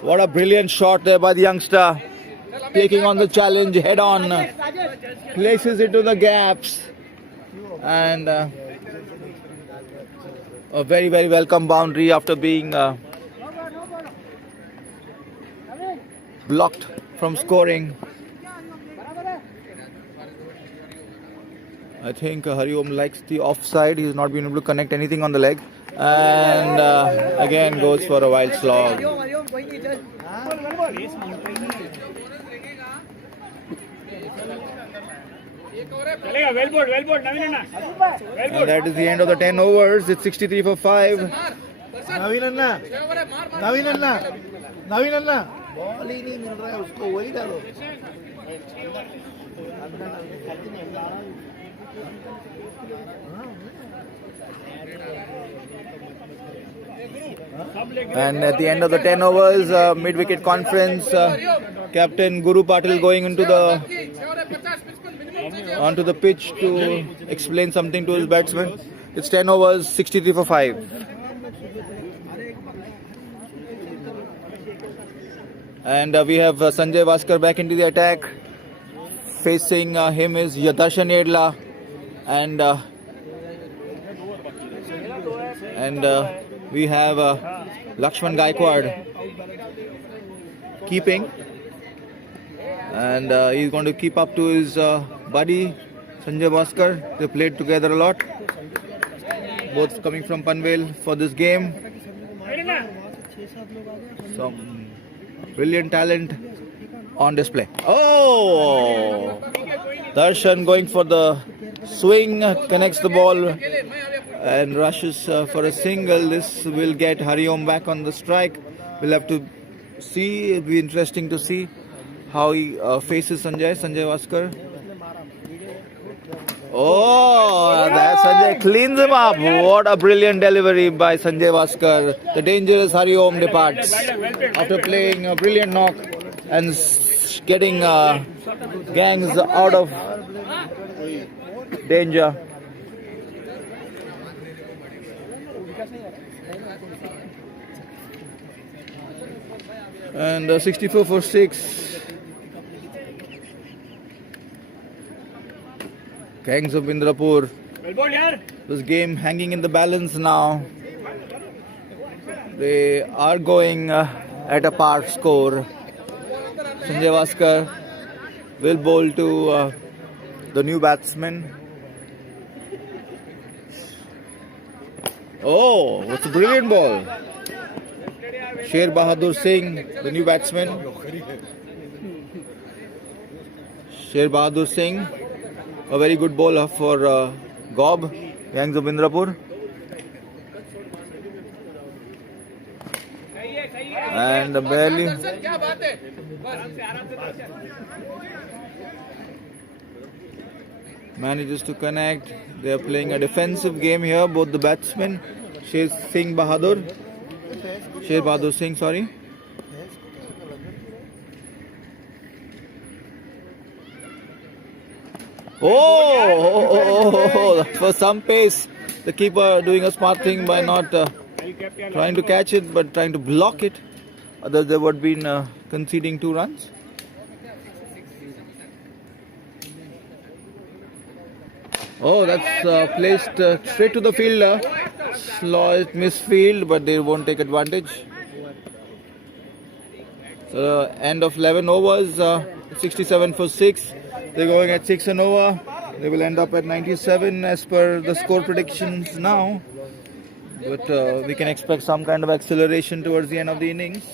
What a brilliant shot there by the youngster. Taking on the challenge head on. Places it to the gaps. And a very, very welcome boundary after being blocked from scoring. I think Hari Om likes the offside. He's not been able to connect anything on the leg. And again goes for a wild slog. Well ball, Naveen Anna. And that is the end of the 10 overs. It's 63 for 5. Naveen anna ball ही नहीं मिल रहा है उसको, वही डालो. And at the end of the 10 overs, mid-wicket conference, Captain Guru Patil going onto the pitch to explain something to his batsmen. It's 10 overs, 63 for 5. And we have Sanjay Vaskar back into the attack. Facing him is Yadarshan Edla and we have Lakshman Gaikwad keeping, and he's going to keep up to his buddy Sanjay Vaskar. They played together a lot, both coming from Panvel for this game. Some brilliant talent on display. Oh! Darshan going for the swing, connects the ball and rushes for a single. This will get Hariom back on the strike. We'll have to see. It'll be interesting to see how he faces Sanjay Vaskar. Oh, that Sanjay cleans him up. What a brilliant delivery by Sanjay Vaskar. The dangerous Hariom departs after playing a brilliant knock and getting gangs out of danger. And 64 for 6. Gangs of Indrapur. This game hanging in the balance now. They are going at a par score. Sanjay Vaskar will bowl to the new batsman. Oh, what's a brilliant ball. Sher Bahadur Singh, the new batsman. Sher Bahadur Singh, a very good bowler for G.O.B, Gangs of Indrapur. And barely manages to connect. They are playing a defensive game here, both the batsmen. Sher Bahadur Singh, sorry. Oh, for some pace. The keeper doing a smart thing by not trying to catch it, but trying to block it. Otherwise, they would have been conceding 2 runs. Oh, that's placed straight to the fielder. Slight misfield, but they won't take advantage. So, end of 11 overs, 67 for 6. They're going at 6 and over. They will end up at 97 as per the score predictions now. But we can expect some kind of acceleration towards the end of the innings.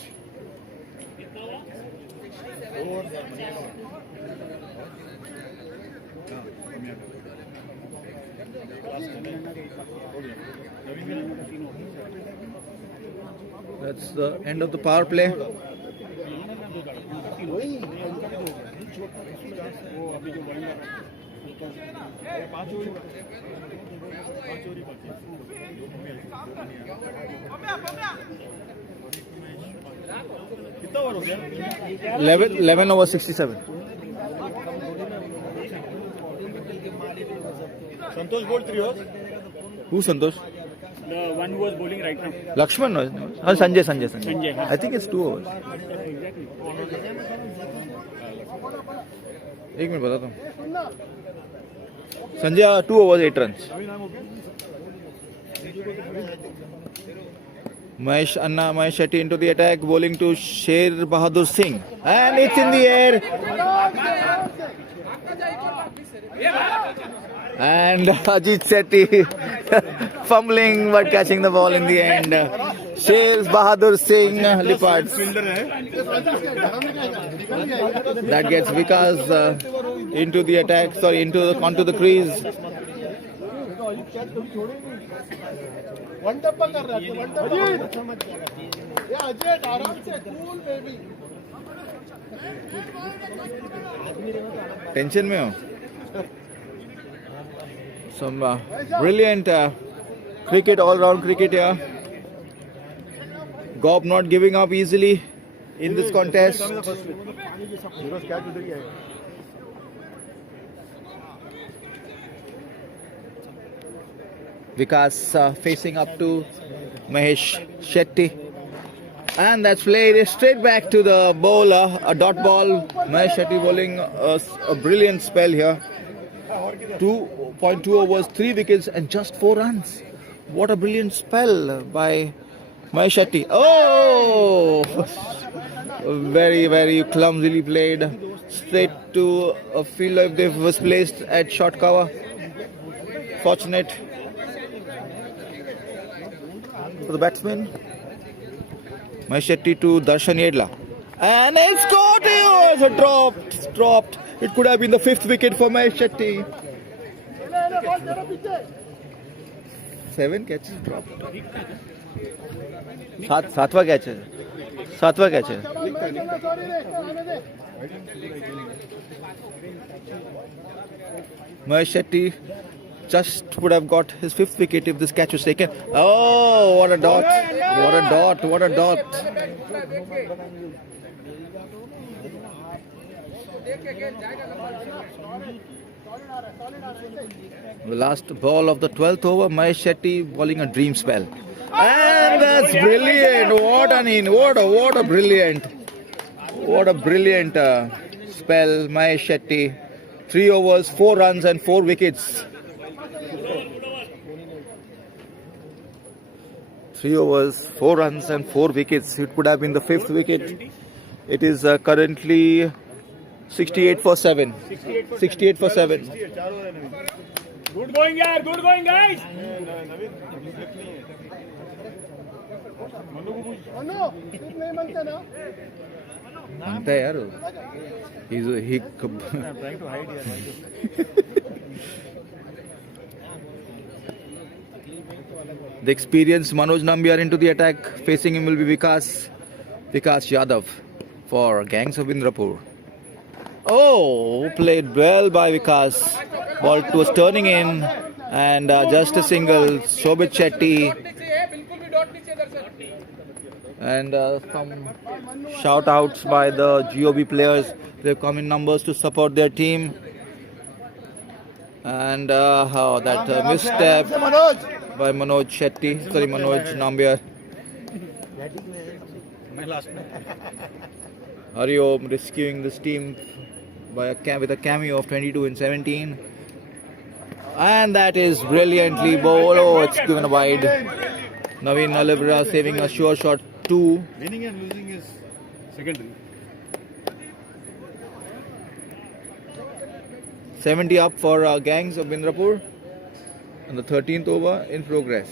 That's the end of the power play. Eleven over 67. Santosh bowled 3 overs. Who Santosh? The one who was bowling right now. Lakshman no? Sanjay. I think it's 2 overs. एक minute बताता हूँ. Sanjay 2 overs 8 runs. Mahesh Shetty into the attack, bowling to Sher Bahadur Singh, and it's in the air. And Ajit Shetty fumbling but catching the ball in the end. Sher Bahadur Singh departs. That gets Vikas into the attack, onto the crease. Tension में हो? Some brilliant cricket, all-round cricket here. G.O.B not giving up easily in this contest. Vikas facing up to Mahesh Shetty. And that's played straight back to the bowler, a dot ball. Mahesh Shetty bowling a brilliant spell here. 2.2 overs, 3 wickets and just 4 runs. What a brilliant spell by Mahesh Shetty. Oh! Very, very clumsily played. Straight to a fielder if they was placed at short cover. Fortunate for the batsman. Mahesh Shetty to Darshan Yedla. And it's got it! It's dropped. It could have been the 5th wicket for Mahesh Shetty. 7 catches dropped. सातवां catch है. Mahesh Shetty just would have got his 5th wicket if this catch was taken. Oh, what a dot. The last ball of the 12th over, Mahesh Shetty bowling a dream spell. And that's brilliant. What a brilliant spell, Mahesh Shetty. 3 overs, 4 runs and 4 wickets. 3 overs, 4 runs and 4 wickets. It could have been the 5th wicket. It is currently 68 for 7. 68 for 7. Good going, yaar. Good going, guys. मानता है यार. He I'm trying to hide here. The experienced Manoj Nambiar into the attack. Facing him will be Vikas Yadav for Gangs of Indrapur. Oh, played well by Vikas. Ball was turning in and just a single. Shobit Shetty. And some shout outs by the G.O.B players. They've come in numbers to support their team. And that misstep by Manoj Nambiar. Hari Om rescuing this team with a cameo of 22 in 17. And that is brilliantly bowled. Oh, it's given a wide. Naveen Alibra saving a sure shot 2. Winning and losing is secondary. 70 up for Gangs of Indrapur. And the 13th over in progress.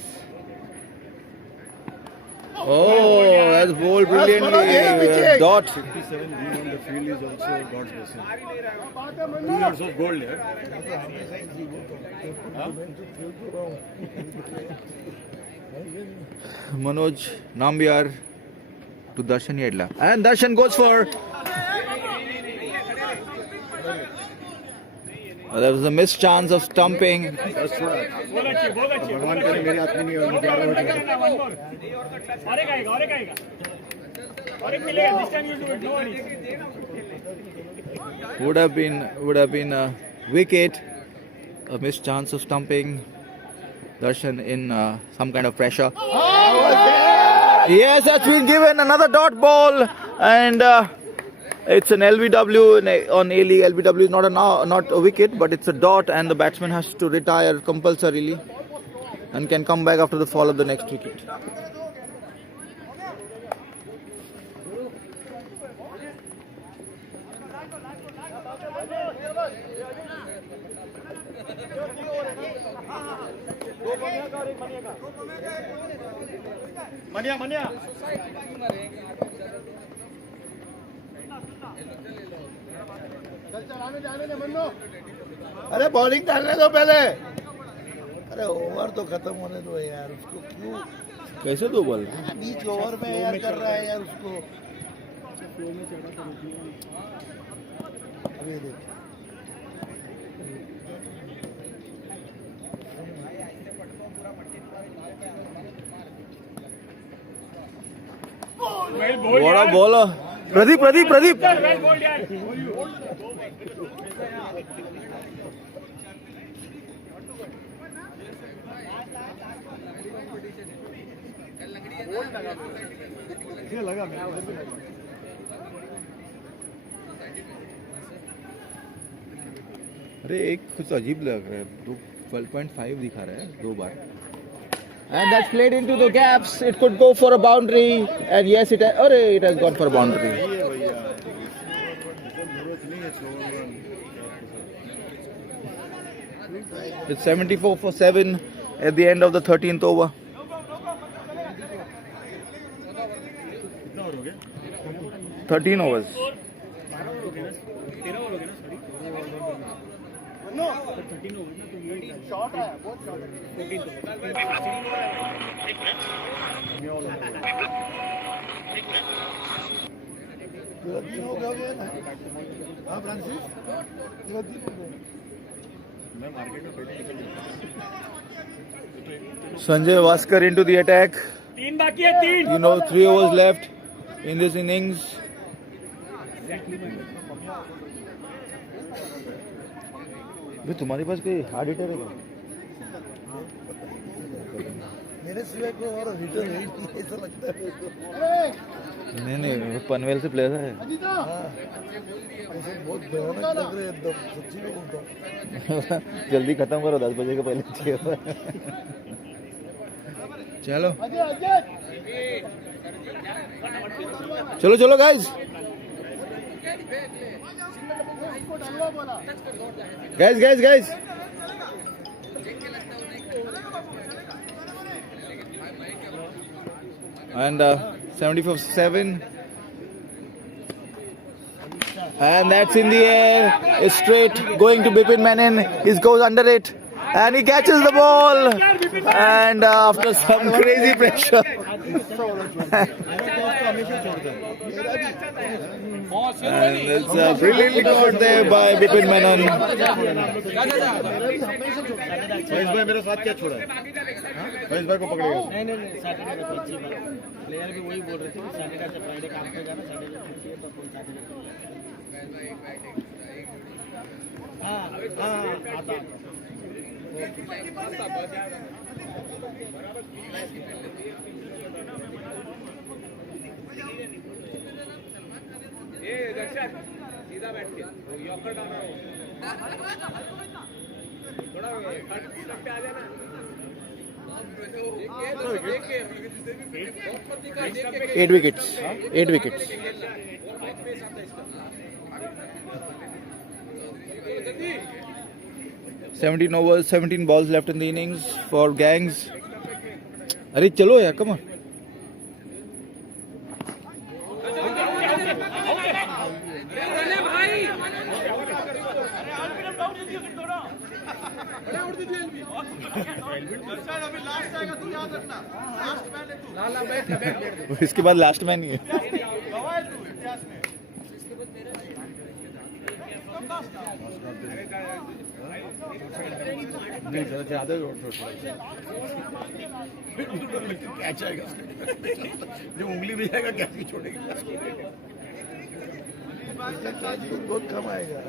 Oh, that's bowled brilliantly. Dot. 57 being on the field is also God's blessing. 2 yards of gold here. Manoj Nambiar to Darshan Yedla. And Darshan goes for... there was a missed chance of stumping. Would have been a wicket. A missed chance of stumping. Darshan in some kind of pressure. Yes, that's been given. Another dot ball. And it's an LBW on A-League. LBW is not a wicket, but it's a dot, and the batsman has to retire compulsorily and can come back after the fall of the next wicket. Mania. अरे bowling डालने दो पहले. अरे over तो खत्म होने दो यार. उसको क्यों कैसे दो बॉल? बीच ओवर में यार कर रहा है यार उसको. अभी देख What a bowler. Pradeep. अरे एक कुछ अजीब लग रहा है 12.5 दिखा रहा है 2 बार. And that's played into the gaps. It could go for a boundary. And yes, it has gone for a boundary. It's 74 for 7 at the end of the 13th over. हो 13 overs. Sanjay Vaskar into the attack. 3 बाकी है 3. 3 overs left in this innings. तुम्हारे पास कोई hard hitter है? मेरे सिवाय कोई और हिटर नहीं ऐसा लगता है. नहीं पनवेल से प्लेयर है. ऐसे बहुत भयानक लग रहे हैं एकदम सच्ची में बोलता. जल्दी खत्म करो 10 बजे के पहले. चलो guys. Guys. And 74-7. And that's in the air. It's straight going to Bipin Menon. He goes under it. And he catches the ball. And after some crazy pressure. And it's brilliantly caught there by Bipin Menon. Mahesh भाई मेरे साथ क्या छोड़ा है? महेश भाई को पकड़ेगा. नहीं सैटरडे को अच्छी बात. प्लेयर भी वही बोल रहे थे कि सैटरडे से फ्राइडे काम पे जाना, सैटरडे छुट्टी है तो कोई सैटरडे. आता. सीधा बैठ के यॉर्कर डाउन थोड़ा पे आ जाना. 8 wickets. 17 overs, 17 balls left in the innings for Gangs. अरे चलो यार, come on. इसके बाद लास्ट मैन ही है. नहीं ज्यादा कैच आएगा. जो उंगली भी जाएगा कैच भी छोड़ेगा. बहुत कम आएगा.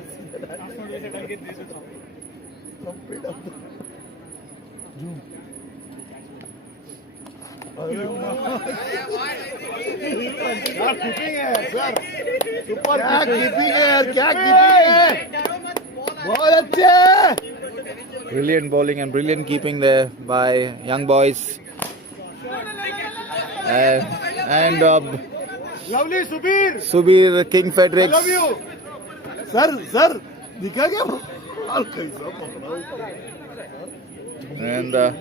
क्या कीपिंग है सर. सुपर कीपिंग है. क्या कीपिंग है. बहुत अच्छे. Brilliant bowling and brilliant keeping there by young boys. And lovely Subir King Fredericks. Sir दिखा क्या. And the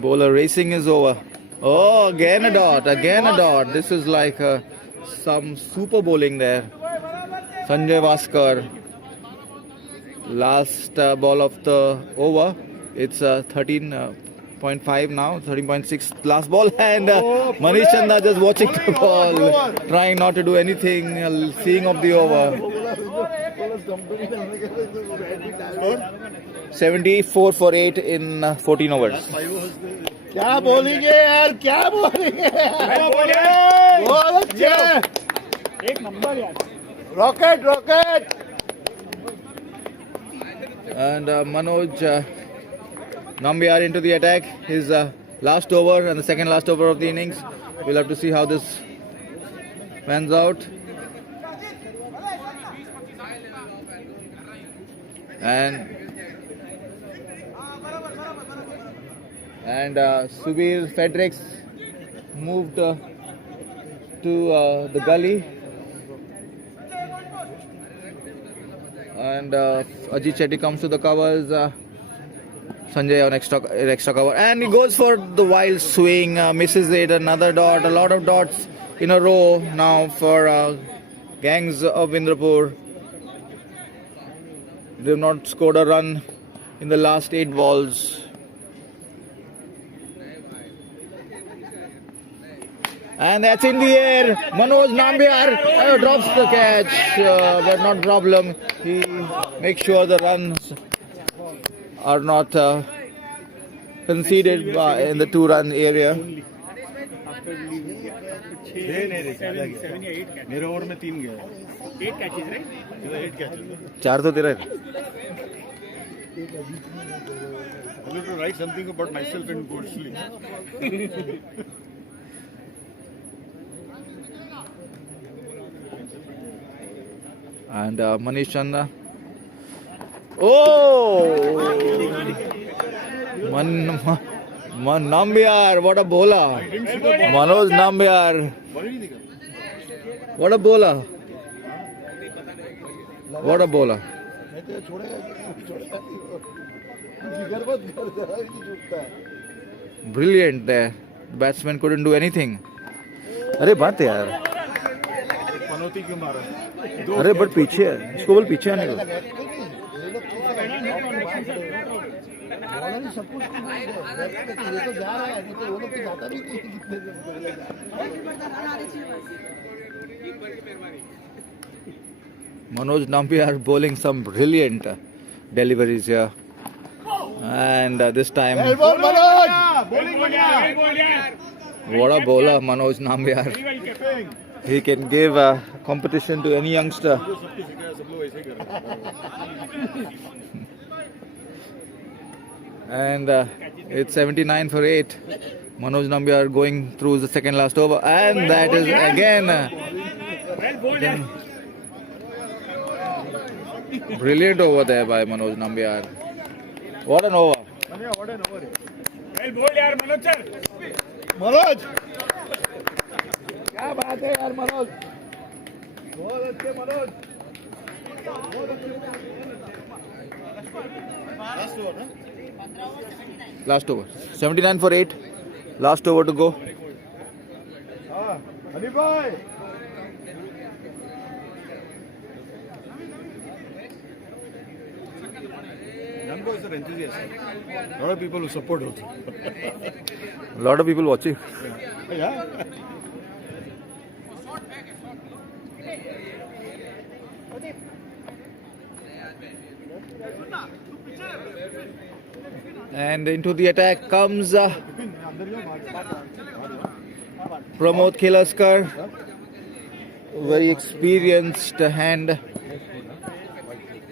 bowler racing is over. Oh, again a dot. This is like some super bowling there. Sanjay Vaskar. Last ball of the over. It's 13.5 now. 13.6 last ball. And Manish Chanda just watching the ball. Trying not to do anything. Seeing of the over. 74 for 8 in 14 overs. क्या बोलेंगे यार, क्या बोलेंगे बहुत अच्छे, एक number यार, rocket rocket. And Manoj Nambiar into the attack. His last over and the second last over of the innings. We'll have to see how this pans out. And Subir Fredericks moved to the gully. And Ajit Shetty comes to the covers. Sanjay on extra cover, and he goes for the wild swing, misses it. Another dot, a lot of dots in a row now for Gangs of Indrapur. They have not scored a run in the last 8 balls. And that's in the air. Manoj Nambiar drops the catch, but not a problem. He makes sure the runs are not conceded in the 2-run area. मेरे over में 3 गए. 8 catches, right? 8 catches. 4 तो तेरा है. I have to write something about myself in good sleep. And Manish Chanda. Oh! Nambiar, what a bowler. Manoj Nambiar. What a bowler. What a bowler. Brilliant there. The batsman couldn't do anything. अरे बात है यार. पनौती क्यों मारा? अरे but पीछे है. इसको बोल पीछे आने को. Manoj Nambiar bowling some brilliant deliveries here. And this time, what a bowler Manoj Nambiar. He can give competition to any youngster. And it's 79 for 8. Manoj Nambiar going through the second last over. And that is again brilliant over there by Manoj Nambiar. What an over. What an over. Well bowled yaar Manoj sir. Manoj क्या बात है यार मनोज, बहुत अच्छे Manoj. Last over. 79 for 8. Last over to go. Honey भाई Young boys are enthusiastic. A lot of people who support also. A lot of people watching. Yeah. And into the attack comes Pramod Khilaskar. Very experienced hand.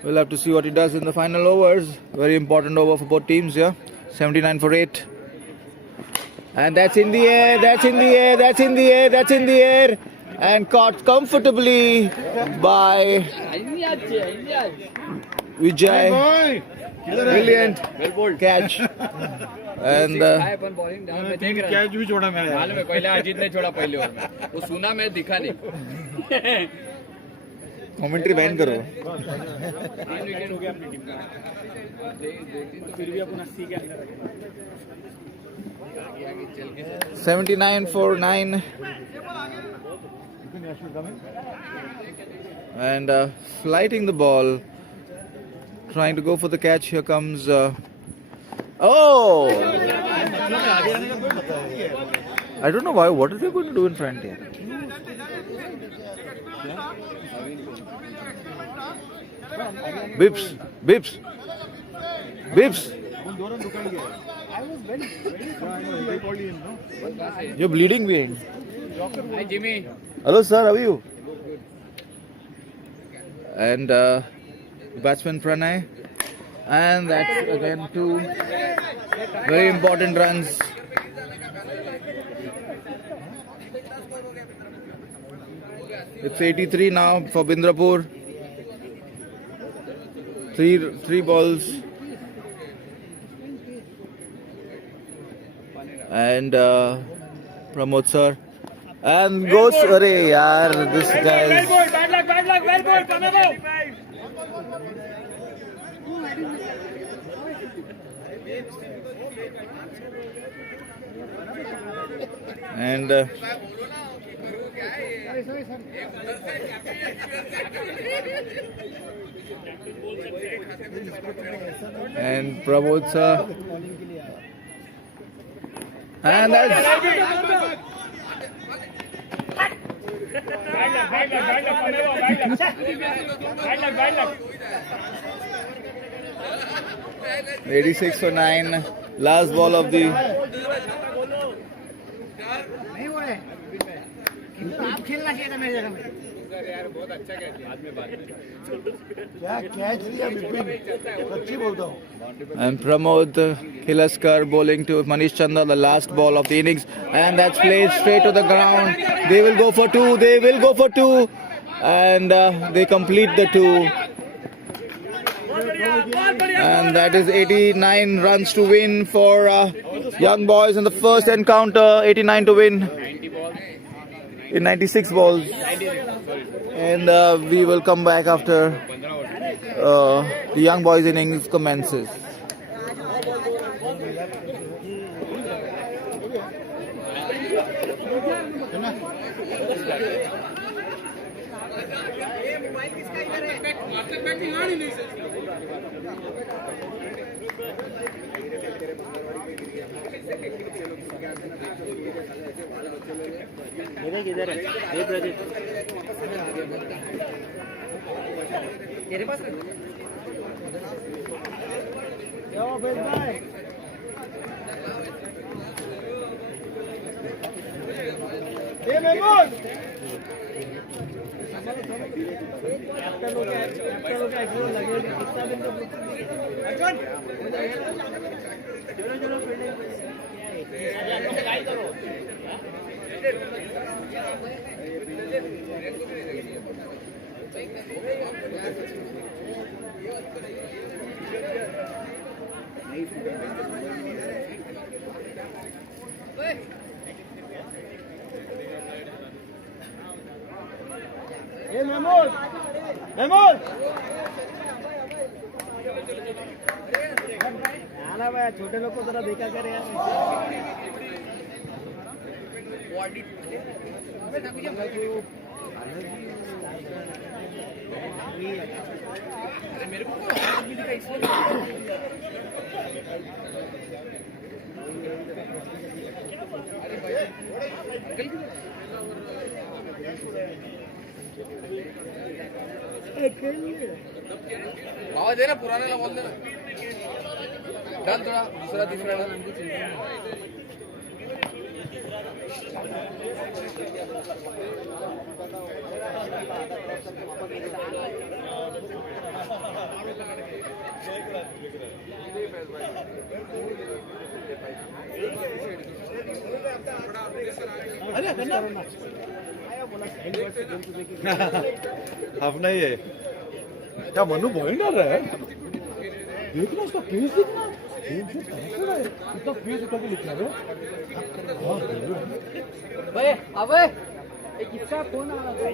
We'll have to see what he does in the final overs. Very important over for both teams here. 79 for 8. And that's in the air, that's in the air, that's in the air, that's in the air. And caught comfortably by Vijay. Brilliant catch. And catch भी छोड़ा मैंने. मालूम है पहले अजीत ने छोड़ा पहले over में, वो सुना मैं दिखा नहीं. कमेंट्री बैन करो. 3 विकेट हो गया अपनी टीम का. फिर भी अपन 80 के अंदर 79 for 9. And flighting the ball, trying to go for the catch. Here comes oh, I don't know why. What are they going to do in front here? Bips, bips, bips. You're bleeding behind. Hi, Jimmy. Hello, sir. How are you? And batsman Pranay. And that's again two very important runs. It's 83 now for Indrapur. Three balls. And Pramod sir. And goes, arey yaar, this guy. Bad luck, well ball, Pramod. And Pramod sir. And that's 86 for 9. Last ball of the आप खेलना चाहिए था मेरे जगह में क्या catch लिया विपिन, सच्ची बोलता हूँ. and Pramod Khilaskar bowling to Manish Chanda, the last ball of the innings, and that's played straight to the ground. They will go for two, and they complete the two, and that is 89 runs to win for young boys in the first encounter. 89 to win in 96 balls, and we will come back after the young boys innings commences. किधर है ये प्रदीप तेरे पास छोटे लोग को जरा देखा करे यार मेरे को आवाज दे ना पुराने ला बोल दे डाल थोड़ा दूसरा डाल अपना ही है क्या मनु बॉइंग कर रहा है देखना उसका पेज देखना इतना पेज उठा के लिखा है भाई अबे किसका फोन आ रहा है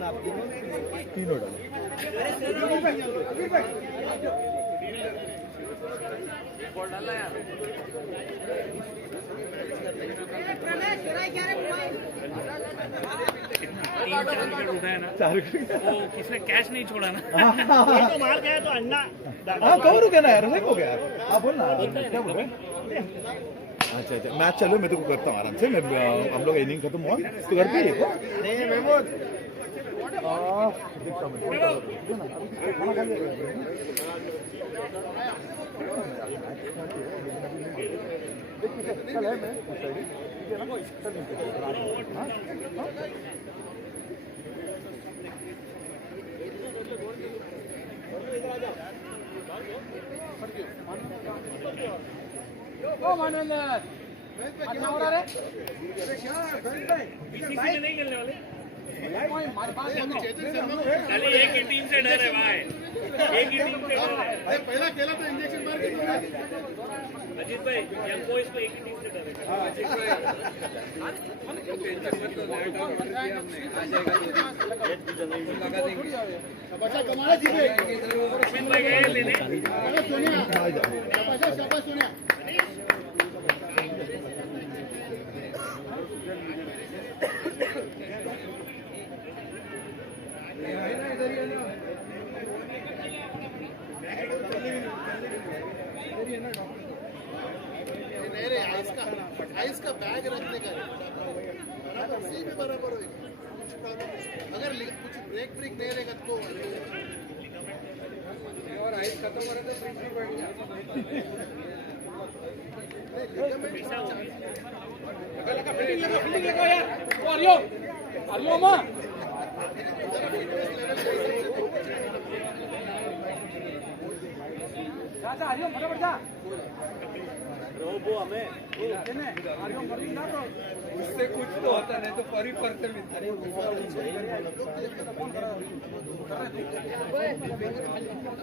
तीनों डाले वो किसने कैच नहीं छोड़ा ना तो मार गया तो अन्ना हाँ कवर हो गया ना यार हो गया आप बोल ना क्या बोल रहे अच्छा अच्छा मैच चलो मैं तो करता हूँ आराम से मैं हम लोग इनिंग खत्म हुआ तो घर पे ही खाना खा लिया चल है मैं उस साइड ठीक है ना चल हाँ ओ मानवेंद्र अच्छा हो रहा रे बीसीसी में नहीं खेलने वाले कोई हमारे पास खाली एक ही टीम से डर है भाई, एक ही टीम से डर है। पहला खेला तो इंजेक्शन मार के अजीत भाई, यंग बॉयज को एक ही टीम से डर है। बच्चा कमाल जीते अश्विन भाई गए लेने। सोनिया शाबाश सोनिया आइस का बैग रखने का बराबर सी में बराबर होगा। अगर कुछ ब्रेक नहीं रहेगा तो और आइस खत्म हो रहा तो फ्रिज में बैठ गया आर्यो मां जा आर्यो फटाफट जा रोबो हमें उससे कुछ तो होता नहीं तो परी पर से मिलता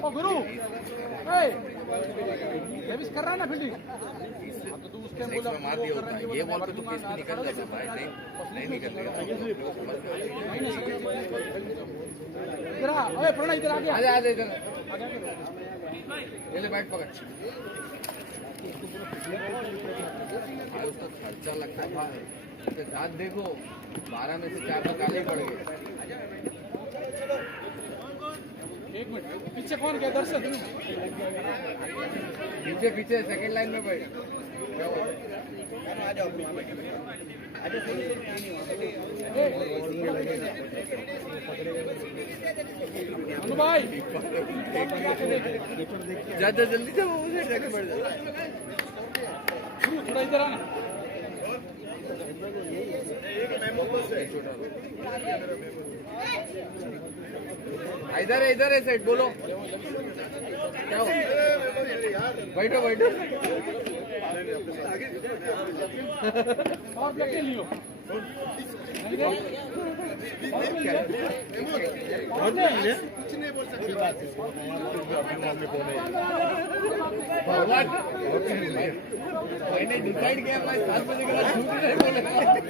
ओ गुरु ए ये भी कर रहा है ना फील्डिंग तो तू उसके बोला मार दिया होता है ये बॉल पे तो केस भी निकल जाता है भाई नहीं निकलेगा इधर आ ओए प्रणय इधर आ गया आ जा इधर ये ले बैट पकड़ उसका खर्चा लगता है उसके साथ देखो 12 में से 4 तो काले पड़ गए। एक मिनट पीछे कौन गया दर्शक पीछे सेकंड लाइन में बैठ अनु भाई ज्यादा जल्दी से उसे जाके बैठ जा थोड़ा इधर आना इधर है सेट बोलो क्या बैठो और प्लेट लियो कुछ नहीं बोल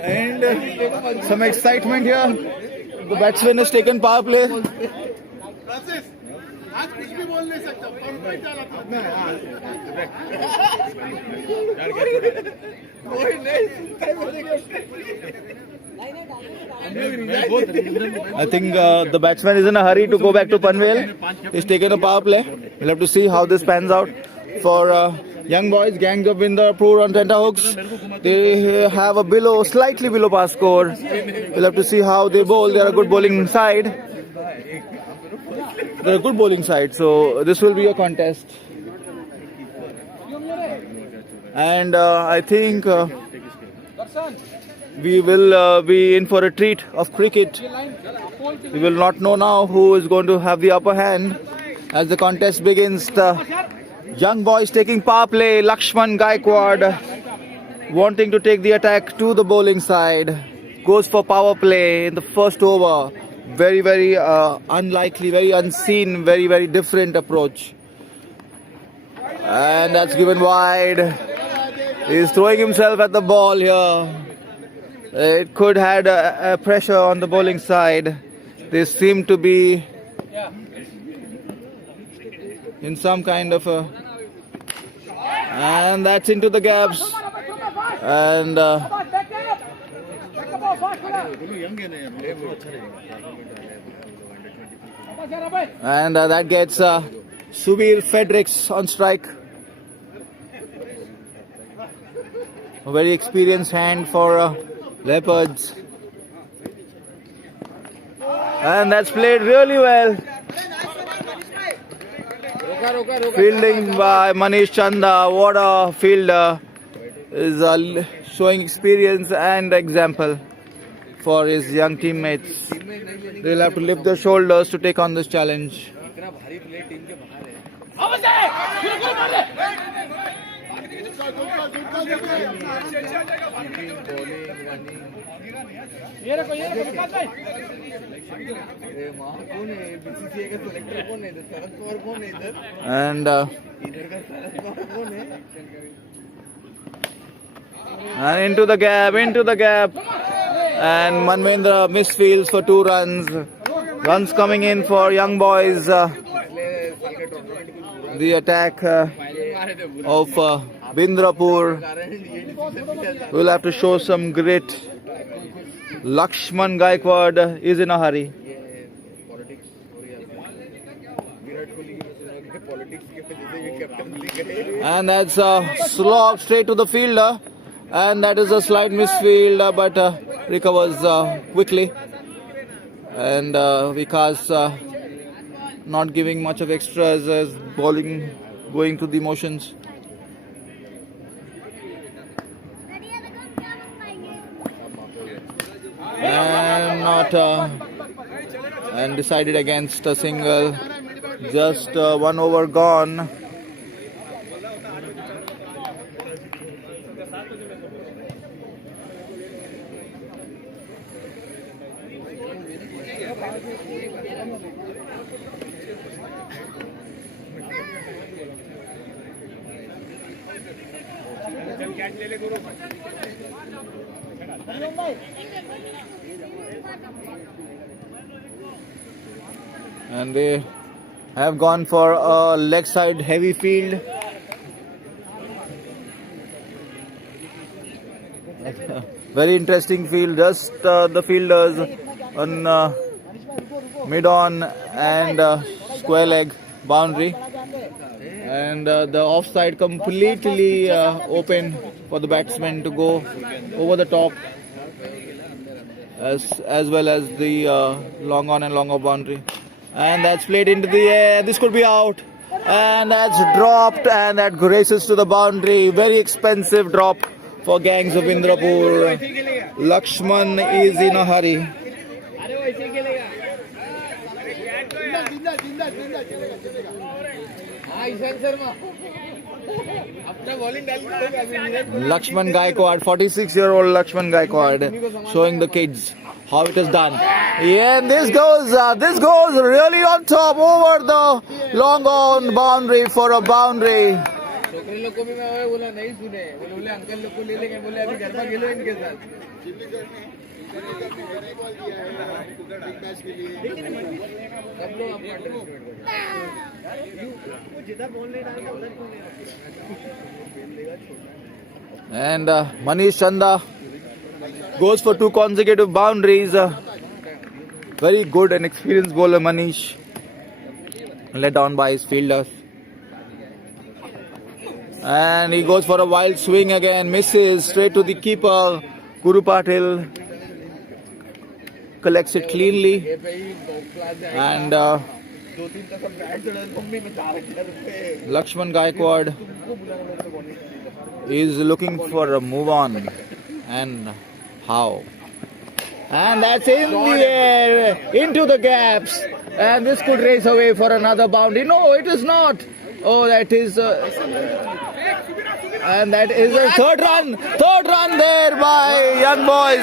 And some excitement here. The batsman has taken power play. आज कुछ भी बोल नहीं सकता perfect I think the batsman is in a hurry to go back to Panvel. He's taken a power play. We'll have to see how this pans out for young boys, gangs of Indrapur on tenterhooks. They have a slightly below par score. We'll have to see how they bowl. They are a good bowling side. They're a good bowling side, so this will be a contest. And I think we will be in for a treat of cricket. We will not know now who is going to have the upper hand as the contest begins. The young boys taking power play. Lakshman Gaikwad wanting to take the attack to the bowling side. Goes for power play in the first over. Very, very unlikely, very unseen, very, very different approach. And that's given wide. He's throwing himself at the ball here. It could had a pressure on the bowling side. They seem to be in some kind of a... And that's into the gaps. And that gets Subir Fredericks on strike. A very experienced hand for Leopards. And that's played really well. Fielding by Manish Chanda. What a fielder. is showing experience and example for his young teammates. They'll have to lift their shoulders to take on this challenge. And into the gap, and Manvendra misfields for 2 runs. Runs coming in for young boys. The attack of Indrapur will have to show some grit. Lakshman Gaikwad is in a hurry. And that's a slog straight to the fielder. And that is a slight misfield, but recovers quickly. And Vikas not giving much of extras as bowling going through the motions. And not and decided against a single. Just 1 over gone. And they have gone for a leg side heavy field. Very interesting field. Just the fielders on mid-on and square leg boundary. And the offside completely open for the batsman to go over the top, as well as the long on and long off boundary. And that's played into the air. This could be out. And that's dropped, and that graces to the boundary. Very expensive drop for gangs of Indrapur. Lakshman is in a hurry. Lakshman Gaikwad, 46-year-old Lakshman Gaikwad, showing the kids how it is done. Yeah, and this goes really on top over the long on boundary for a boundary. And Manish Chanda goes for 2 consecutive boundaries. Very good and experienced bowler Manish, led on by his fielders. And he goes for a wild swing again, misses straight to the keeper. Guru Patil collects it cleanly. And Lakshman Gaikwad is looking for a move on. And how? And that's in the air, into the gaps. And this could race away for another boundary. No, it is not. Oh, that is... and that is a third run there by young boys.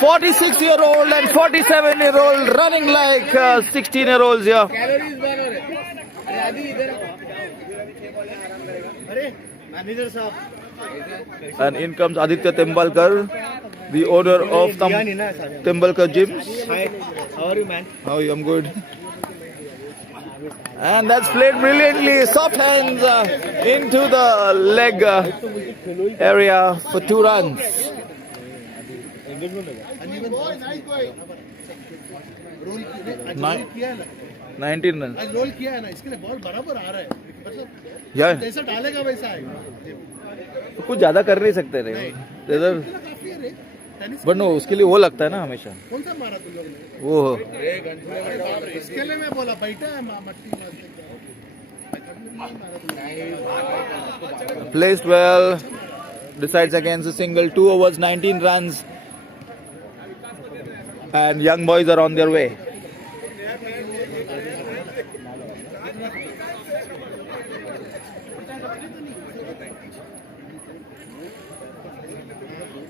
46-year-old and 47-year-old running like 16-year-olds here. And in comes Aditya Tembalkar, the owner of Tembalkar Gyms. Hi, how are you, man? How are you? I'm good. And that's played brilliantly. Soft hands into the leg area for 2 runs. 19 runs. Role किया है ना, इसके लिए ball बराबर आ रहा है, मतलब Yeah. जैसा डालेगा वैसा आएगा. कुछ ज्यादा कर नहीं सकते रे इधर, काफी है रे. टेनिस बट नो उसके लिए वो लगता है ना हमेशा. कौन सा मारा तुम लोग ने? वो इसके लिए मैं बोला बैठा है मट्टी में. placed well decides against a single. 2 overs, 19 runs. And young boys are on their way.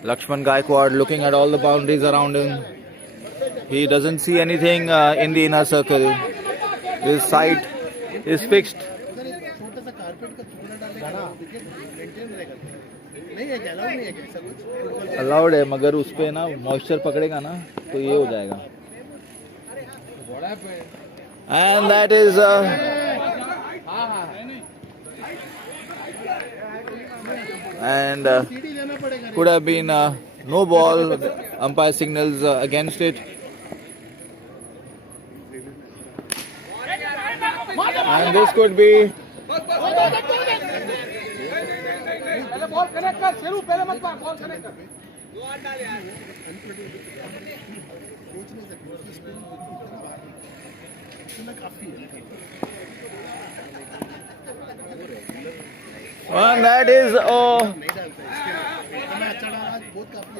Lakshman Gaikwad looking at all the boundaries around him. He doesn't see anything in the inner circle. His sight is fixed. Allowed है मगर उस पे ना moisture पकड़ेगा ना तो ये हो जाएगा. And that is could have been no ball. Umpire signals against it. And this could be and that is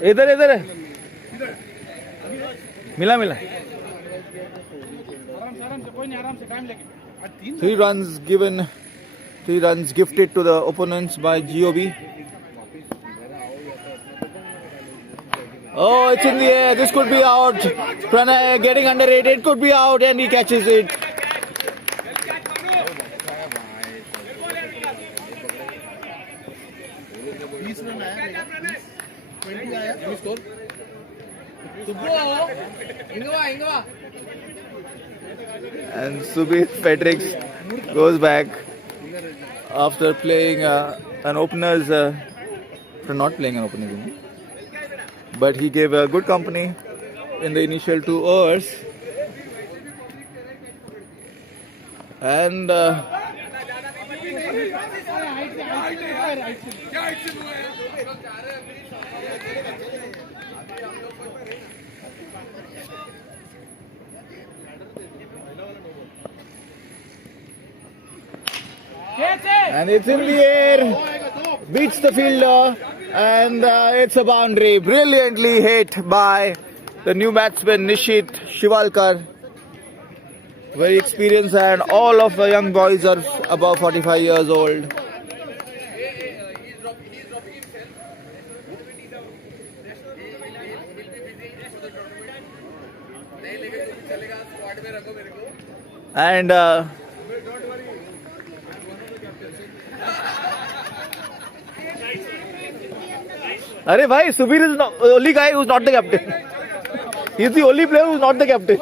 इधर इधर है मिला मिला 3 runs given, 3 runs gifted to the opponents by G.O.B. Oh, it's in the air. This could be out. Pranay getting underrated. Could be out and he catches it. And Subir Fredericks goes back after playing an opener's not playing an opener's inning, but he gave a good company in the initial 2 overs. And and it's in the air, beats the fielder, and it's a boundary. Brilliantly hit by the new batsman Nishit Shivalkar. Very experienced, and all of the young boys are above 45 years old. And अरे भाई Subir is the only guy who's not the captain. He's the only player who's not the captain.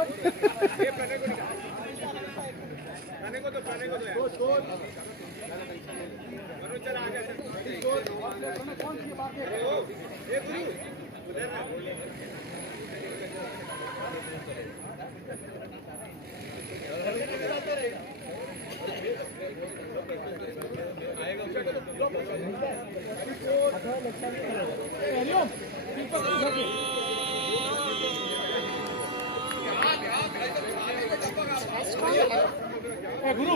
गुरु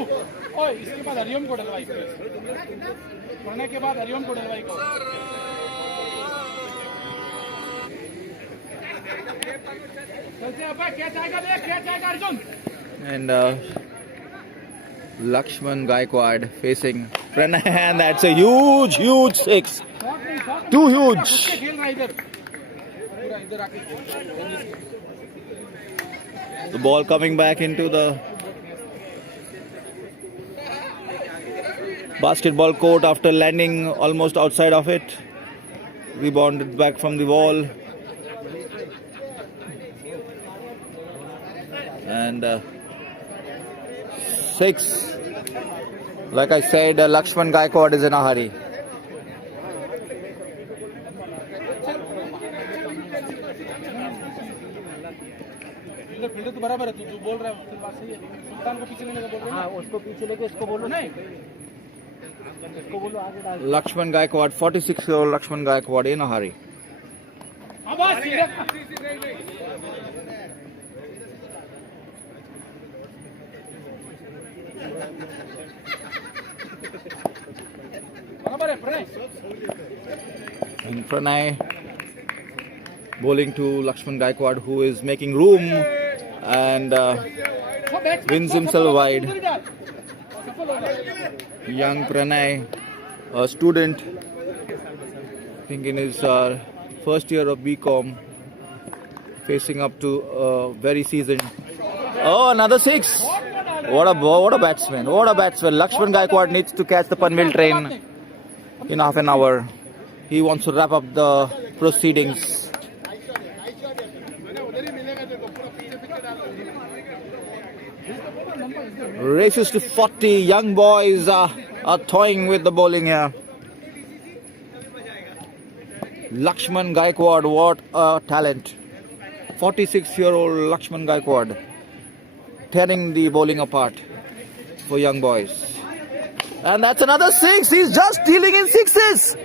ओए इसके बाद हरिओम को डलवाई पढ़ने के बाद हरिओम को डलवाई को चलते अब क्या चाहेगा देख क्या चाहेगा Arjun. And Lakshman Gaikwad facing Pranay, and that's a huge 6. Too huge. The ball coming back into the basketball court after landing almost outside of it. Rebounded back from the wall. And 6. Like I said, Lakshman Gaikwad is in a hurry. Fielder तो बराबर है तू बोल रहा है बात सही है. सुल्तान को पीछे लेने का बोल रहा है. हां उसको पीछे लेके इसको बोलो नहीं इसको बोलो आगे डाल. Lakshman Gaikwad, 46-year-old Lakshman Gaikwad in a hurry. आवाज बराबर है Pranay. And Pranay bowling to Lakshman Gaikwad, who is making room and wins himself wide. Young Pranay, a student, I think in his first year of B.Com, facing up to very seasoned. Oh, another six! What a batsman! What a batsman! Lakshman Gaikwad needs to catch the Panvel train in half an hour. He wants to wrap up the proceedings. Races to 40. Young boys are toying with the bowling here. Lakshman Gaikwad, what a talent. 46-year-old Lakshman Gaikwad tearing the bowling apart for young boys. And that's another six. He's just dealing in sixes.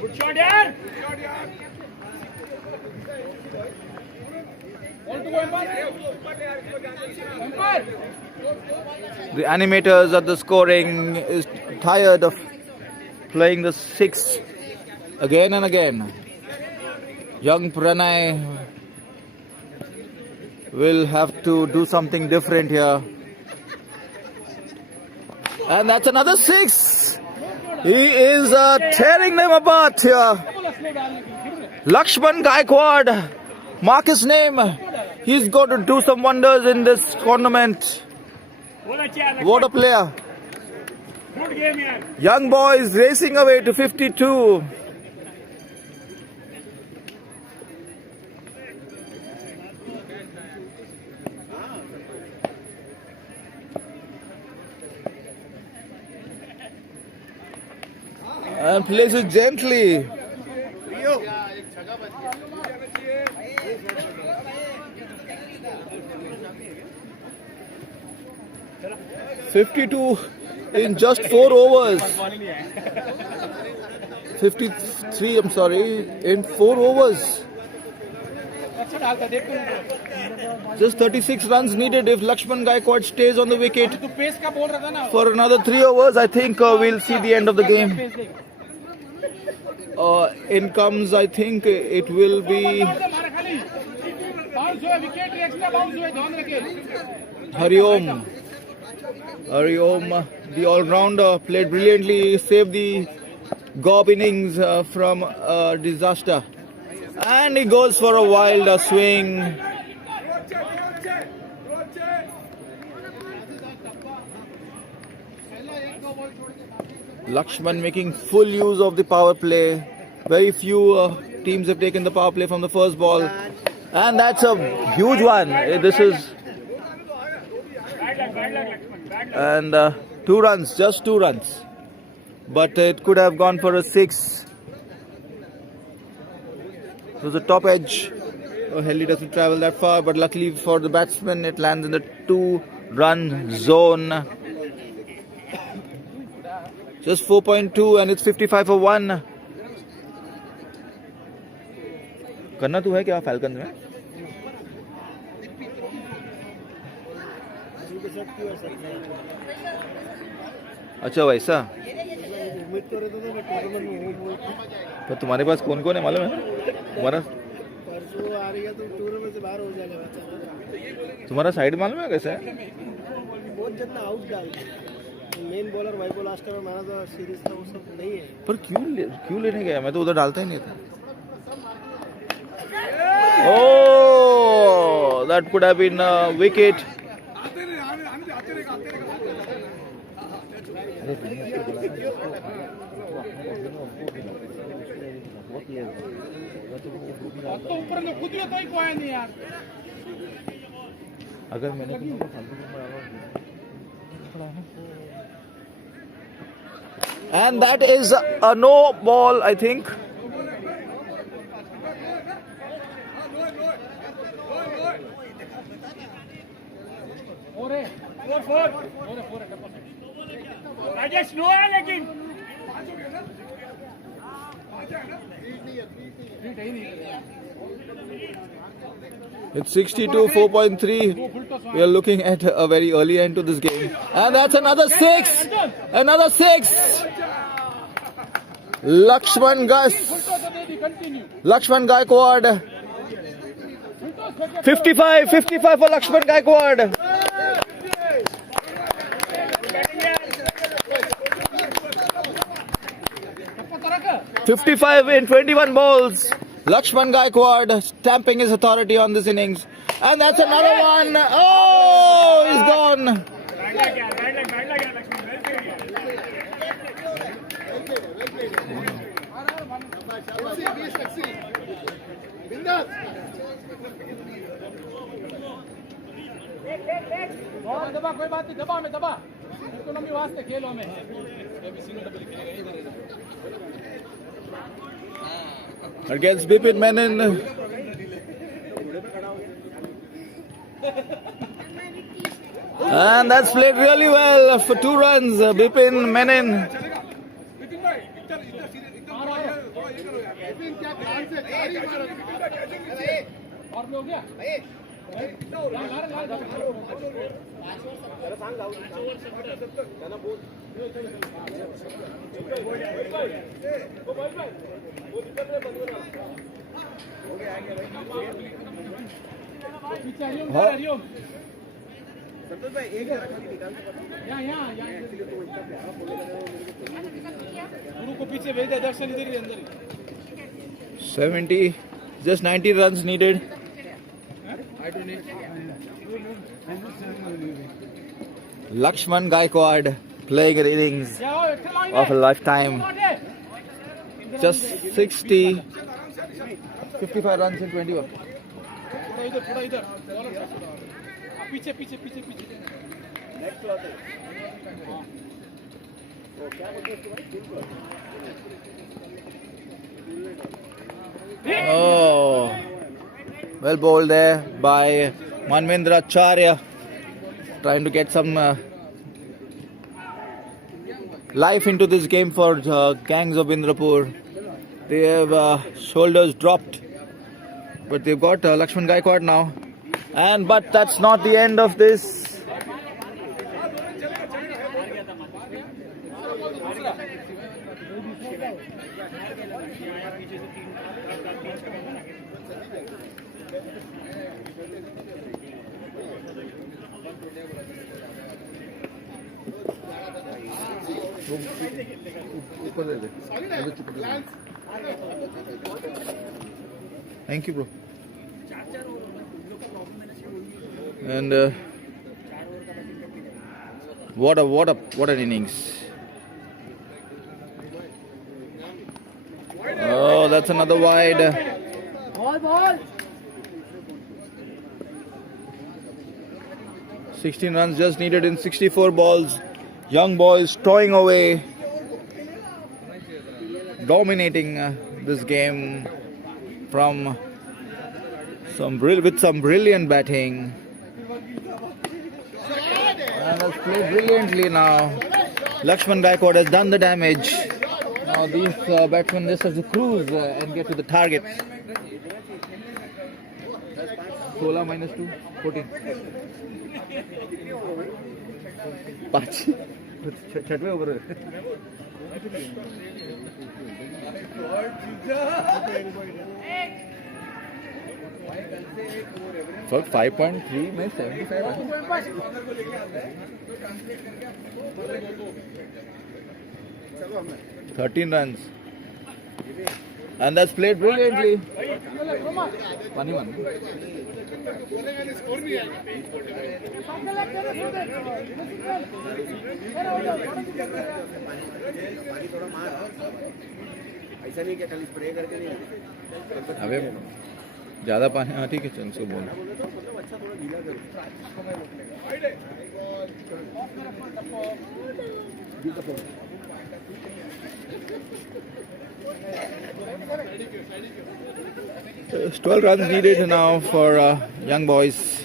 Good shot, yaar. The animators at the scoring is tired of playing the six again and again. Young Pranay will have to do something different here. And that's another six. He is tearing them apart here. Lakshman Gaikwad, mark his name. He's going to do some wonders in this tournament. What a player. Good game, yaar. Young boys racing away to 52. And plays it gently. 52 in just 4 overs. 53, I'm sorry, in 4 overs. Just 36 runs needed if Lakshman Gaikwad stays on the wicket for another 3 overs. I think we'll see the end of the game. In comes, I think it will be Hariom. Hariom, the all-rounder, played brilliantly, saved the G.O.B innings from disaster. And he goes for a wild swing. Lakshman making full use of the power play. Very few teams have taken the power play from the first ball. And that's a huge one. This is... And 2 runs, just 2 runs. But it could have gone for a 6. It was a top edge. Helly doesn't travel that far, but luckily for the batsman, it lands in the 2-run zone. Just 4.2 and it's 55 for 1. करना तू है क्या falcon में? अच्छा वैसा? तो तुम्हारे पास कौन कौन है मालूम है? तुम्हारा साइड मालूम है कैसा है? Main bowler white ball last time मारा था सीरीज था वो सब नहीं है पर क्यों लेने गया मैं तो उधर डालता ही नहीं था Oh, that could have been a wicket. अगर मैंने And that is a no ball, I think. It's 62, 4.3. We are looking at a very early end to this game. And that's another 6. Another 6. Lakshman Gus. Lakshman Gaikwad. 55 for Lakshman Gaikwad. 55 in 21 balls. Lakshman Gaikwad stamping his authority on this innings. And that's another one. Oh, he's gone. दबा कोई बात नहीं दबा में दबा economy वास्ते खेलों में Against Bipin Menon. And that's played really well for 2 runs. Bipin Menon. गुरु को पीछे भेज दे दर्शन इधर ही अंदर 70, just 90 runs needed. Lakshman Gaikwad playing an innings of a lifetime. Just 60, 55 runs in 21. थोड़ा इधर पीछे पीछे पीछे पीछे Oh, well bowled there by Manvendra Acharya, trying to get some life into this game for gangs of Indrapur. They have shoulders dropped, but they've got Lakshman Gaikwad now. But that's not the end of this. Thank you, bro. And what an innings! Oh, that's another wide. Ball. 16 runs just needed in 64 balls. Young boys towing away, dominating this game from with some brilliant batting. And that's played brilliantly now. Lakshman Gaikwad has done the damage. Now these batsmen just have to cruise and get to the target. 16 minus 2, 14. 5. छठवें over for 5.3 में 75 13 runs, and that's played brilliantly. Funny one. अबे ज्यादा पानी हाँ ठीक है चल उसको बोल There's 12 runs needed now for young boys.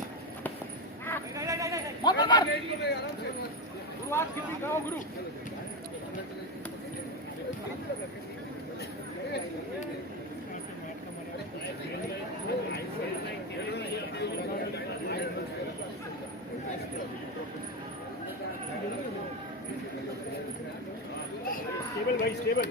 Stable.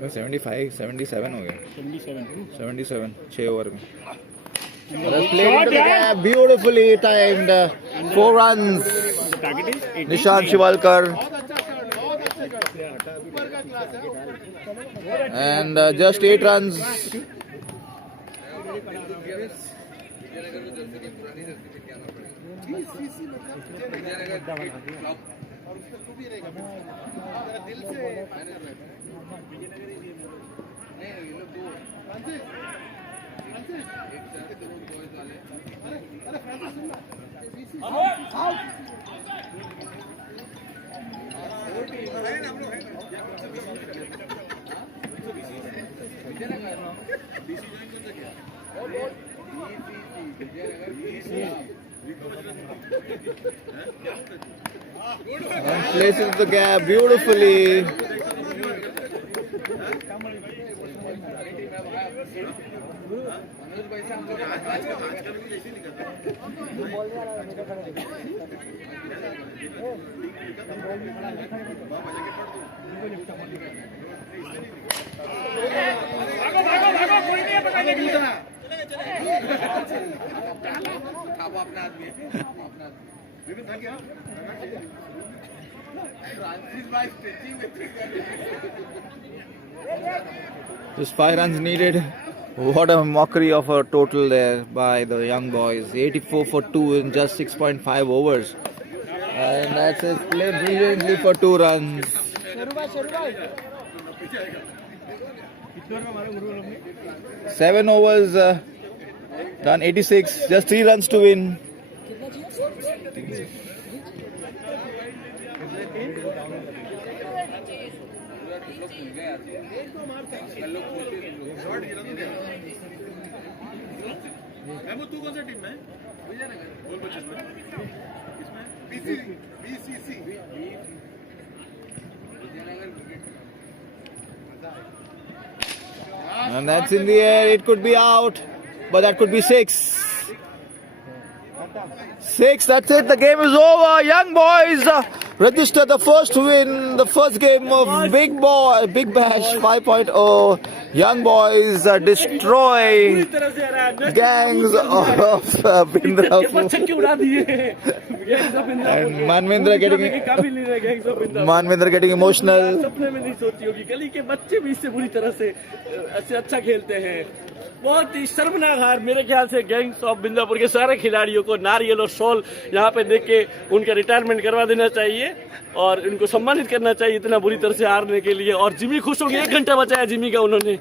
तो 75 77 हो गया 77 6 ओवर में played into the gap, beautifully timed, 4 runs. Nishant Shivalkar and just 8 runs. And places the gap beautifully. Just 5 runs needed. What a mockery of a total there by the young boys. 84 for 2 in just 6.5 overs. And that's it. Played brilliantly for 2 runs. 7 overs, done 86. Just 3 runs to win. तू कौन सा team में गोल बचत में BCC And that's in the air. It could be out, but that could be 6. 6, that's it. The game is over. Young boys register the first win, the first game of Big Bash 5.0. Young boys destroy gangs of Indrapur. And Manvendra getting emotional. बहुत ही शर्मनाक हार मेरे ख्याल से gangs of Bindapur के सारे खिलाड़ियों को नारियल और शॉल यहाँ पे देख के उनका रिटायरमेंट करवा देना चाहिए और इनको सम्मानित करना चाहिए इतना बुरी तरह से हारने के लिए। और जिमी खुश होंगे, 1 घंटा बचाया जिमी का उन्होंने।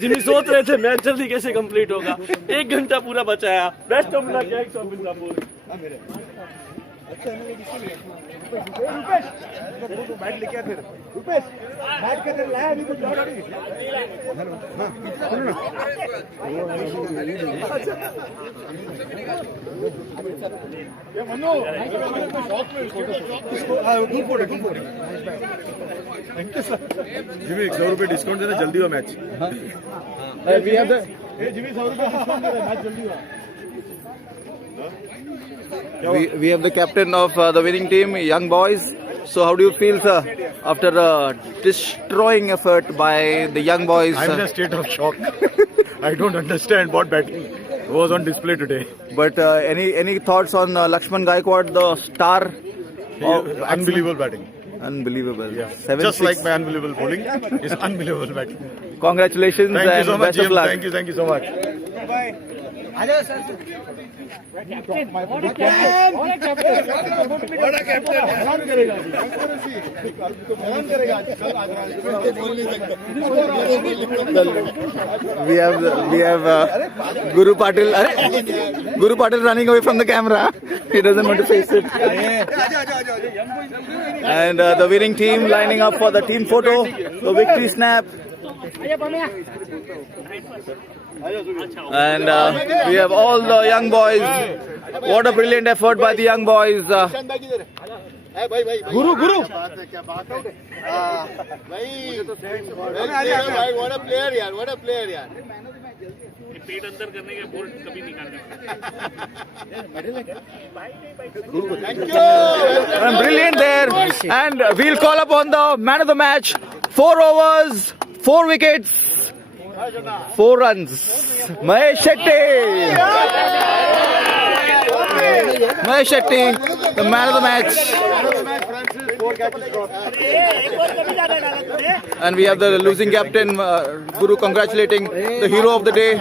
जिमी सोच रहे थे मैच जल्दी कैसे कंप्लीट होगा, 1 घंटा पूरा बचाया। Best of luck gangs of Bindapur. Bat लेके आ फिर रुपेश, बैट के अंदर लाया अभी कुछ जिमी 100 रुपए डिस्काउंट देना, जल्दी हुआ मैच। जिमी 100 रुपए डिस्काउंट दे रहा है, मैच जल्दी हुआ। We have the captain of the winning team, young boys. So how do you feel, sir, after a destroying effort by the young boys? I'm in a state of shock. I don't understand what batting was on display today. But any thoughts on Lakshman Gaikwad, the star? Unbelievable batting. Unbelievable. Yeah. 7-6. Just like my unbelievable bowling is unbelievable batting. Congratulations Thank you and so much, best of GM. luck. Thank you so much. Bye. We have Guru Patil. Guru Patil running away from the camera. He doesn't want to face it. And the winning team lining up for the team photo. The victory snap. And we have all the young boys. What a brilliant effort by the young boys. गुरु गुरु पेट अंदर करने के board कभी निकालना And brilliant there. And we'll call upon the man of the match. 4 overs, 4 wickets, 4 runs. Mahesh Shetty. Mahesh Shetty, the man of the match. And we have the losing captain, Guru, congratulating the hero of the day.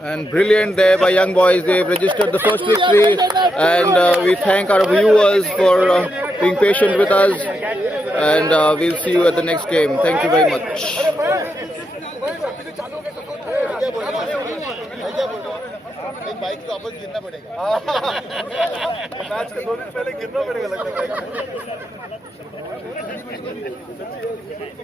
And brilliant there by young boys. They've registered the first victory, and we thank our viewers for being patient with us, and we'll see you at the next game. Thank you very much. Bike को वापस गिरना पड़ेगा match के 2 दिन पहले गिरना पड़ेगा लगता है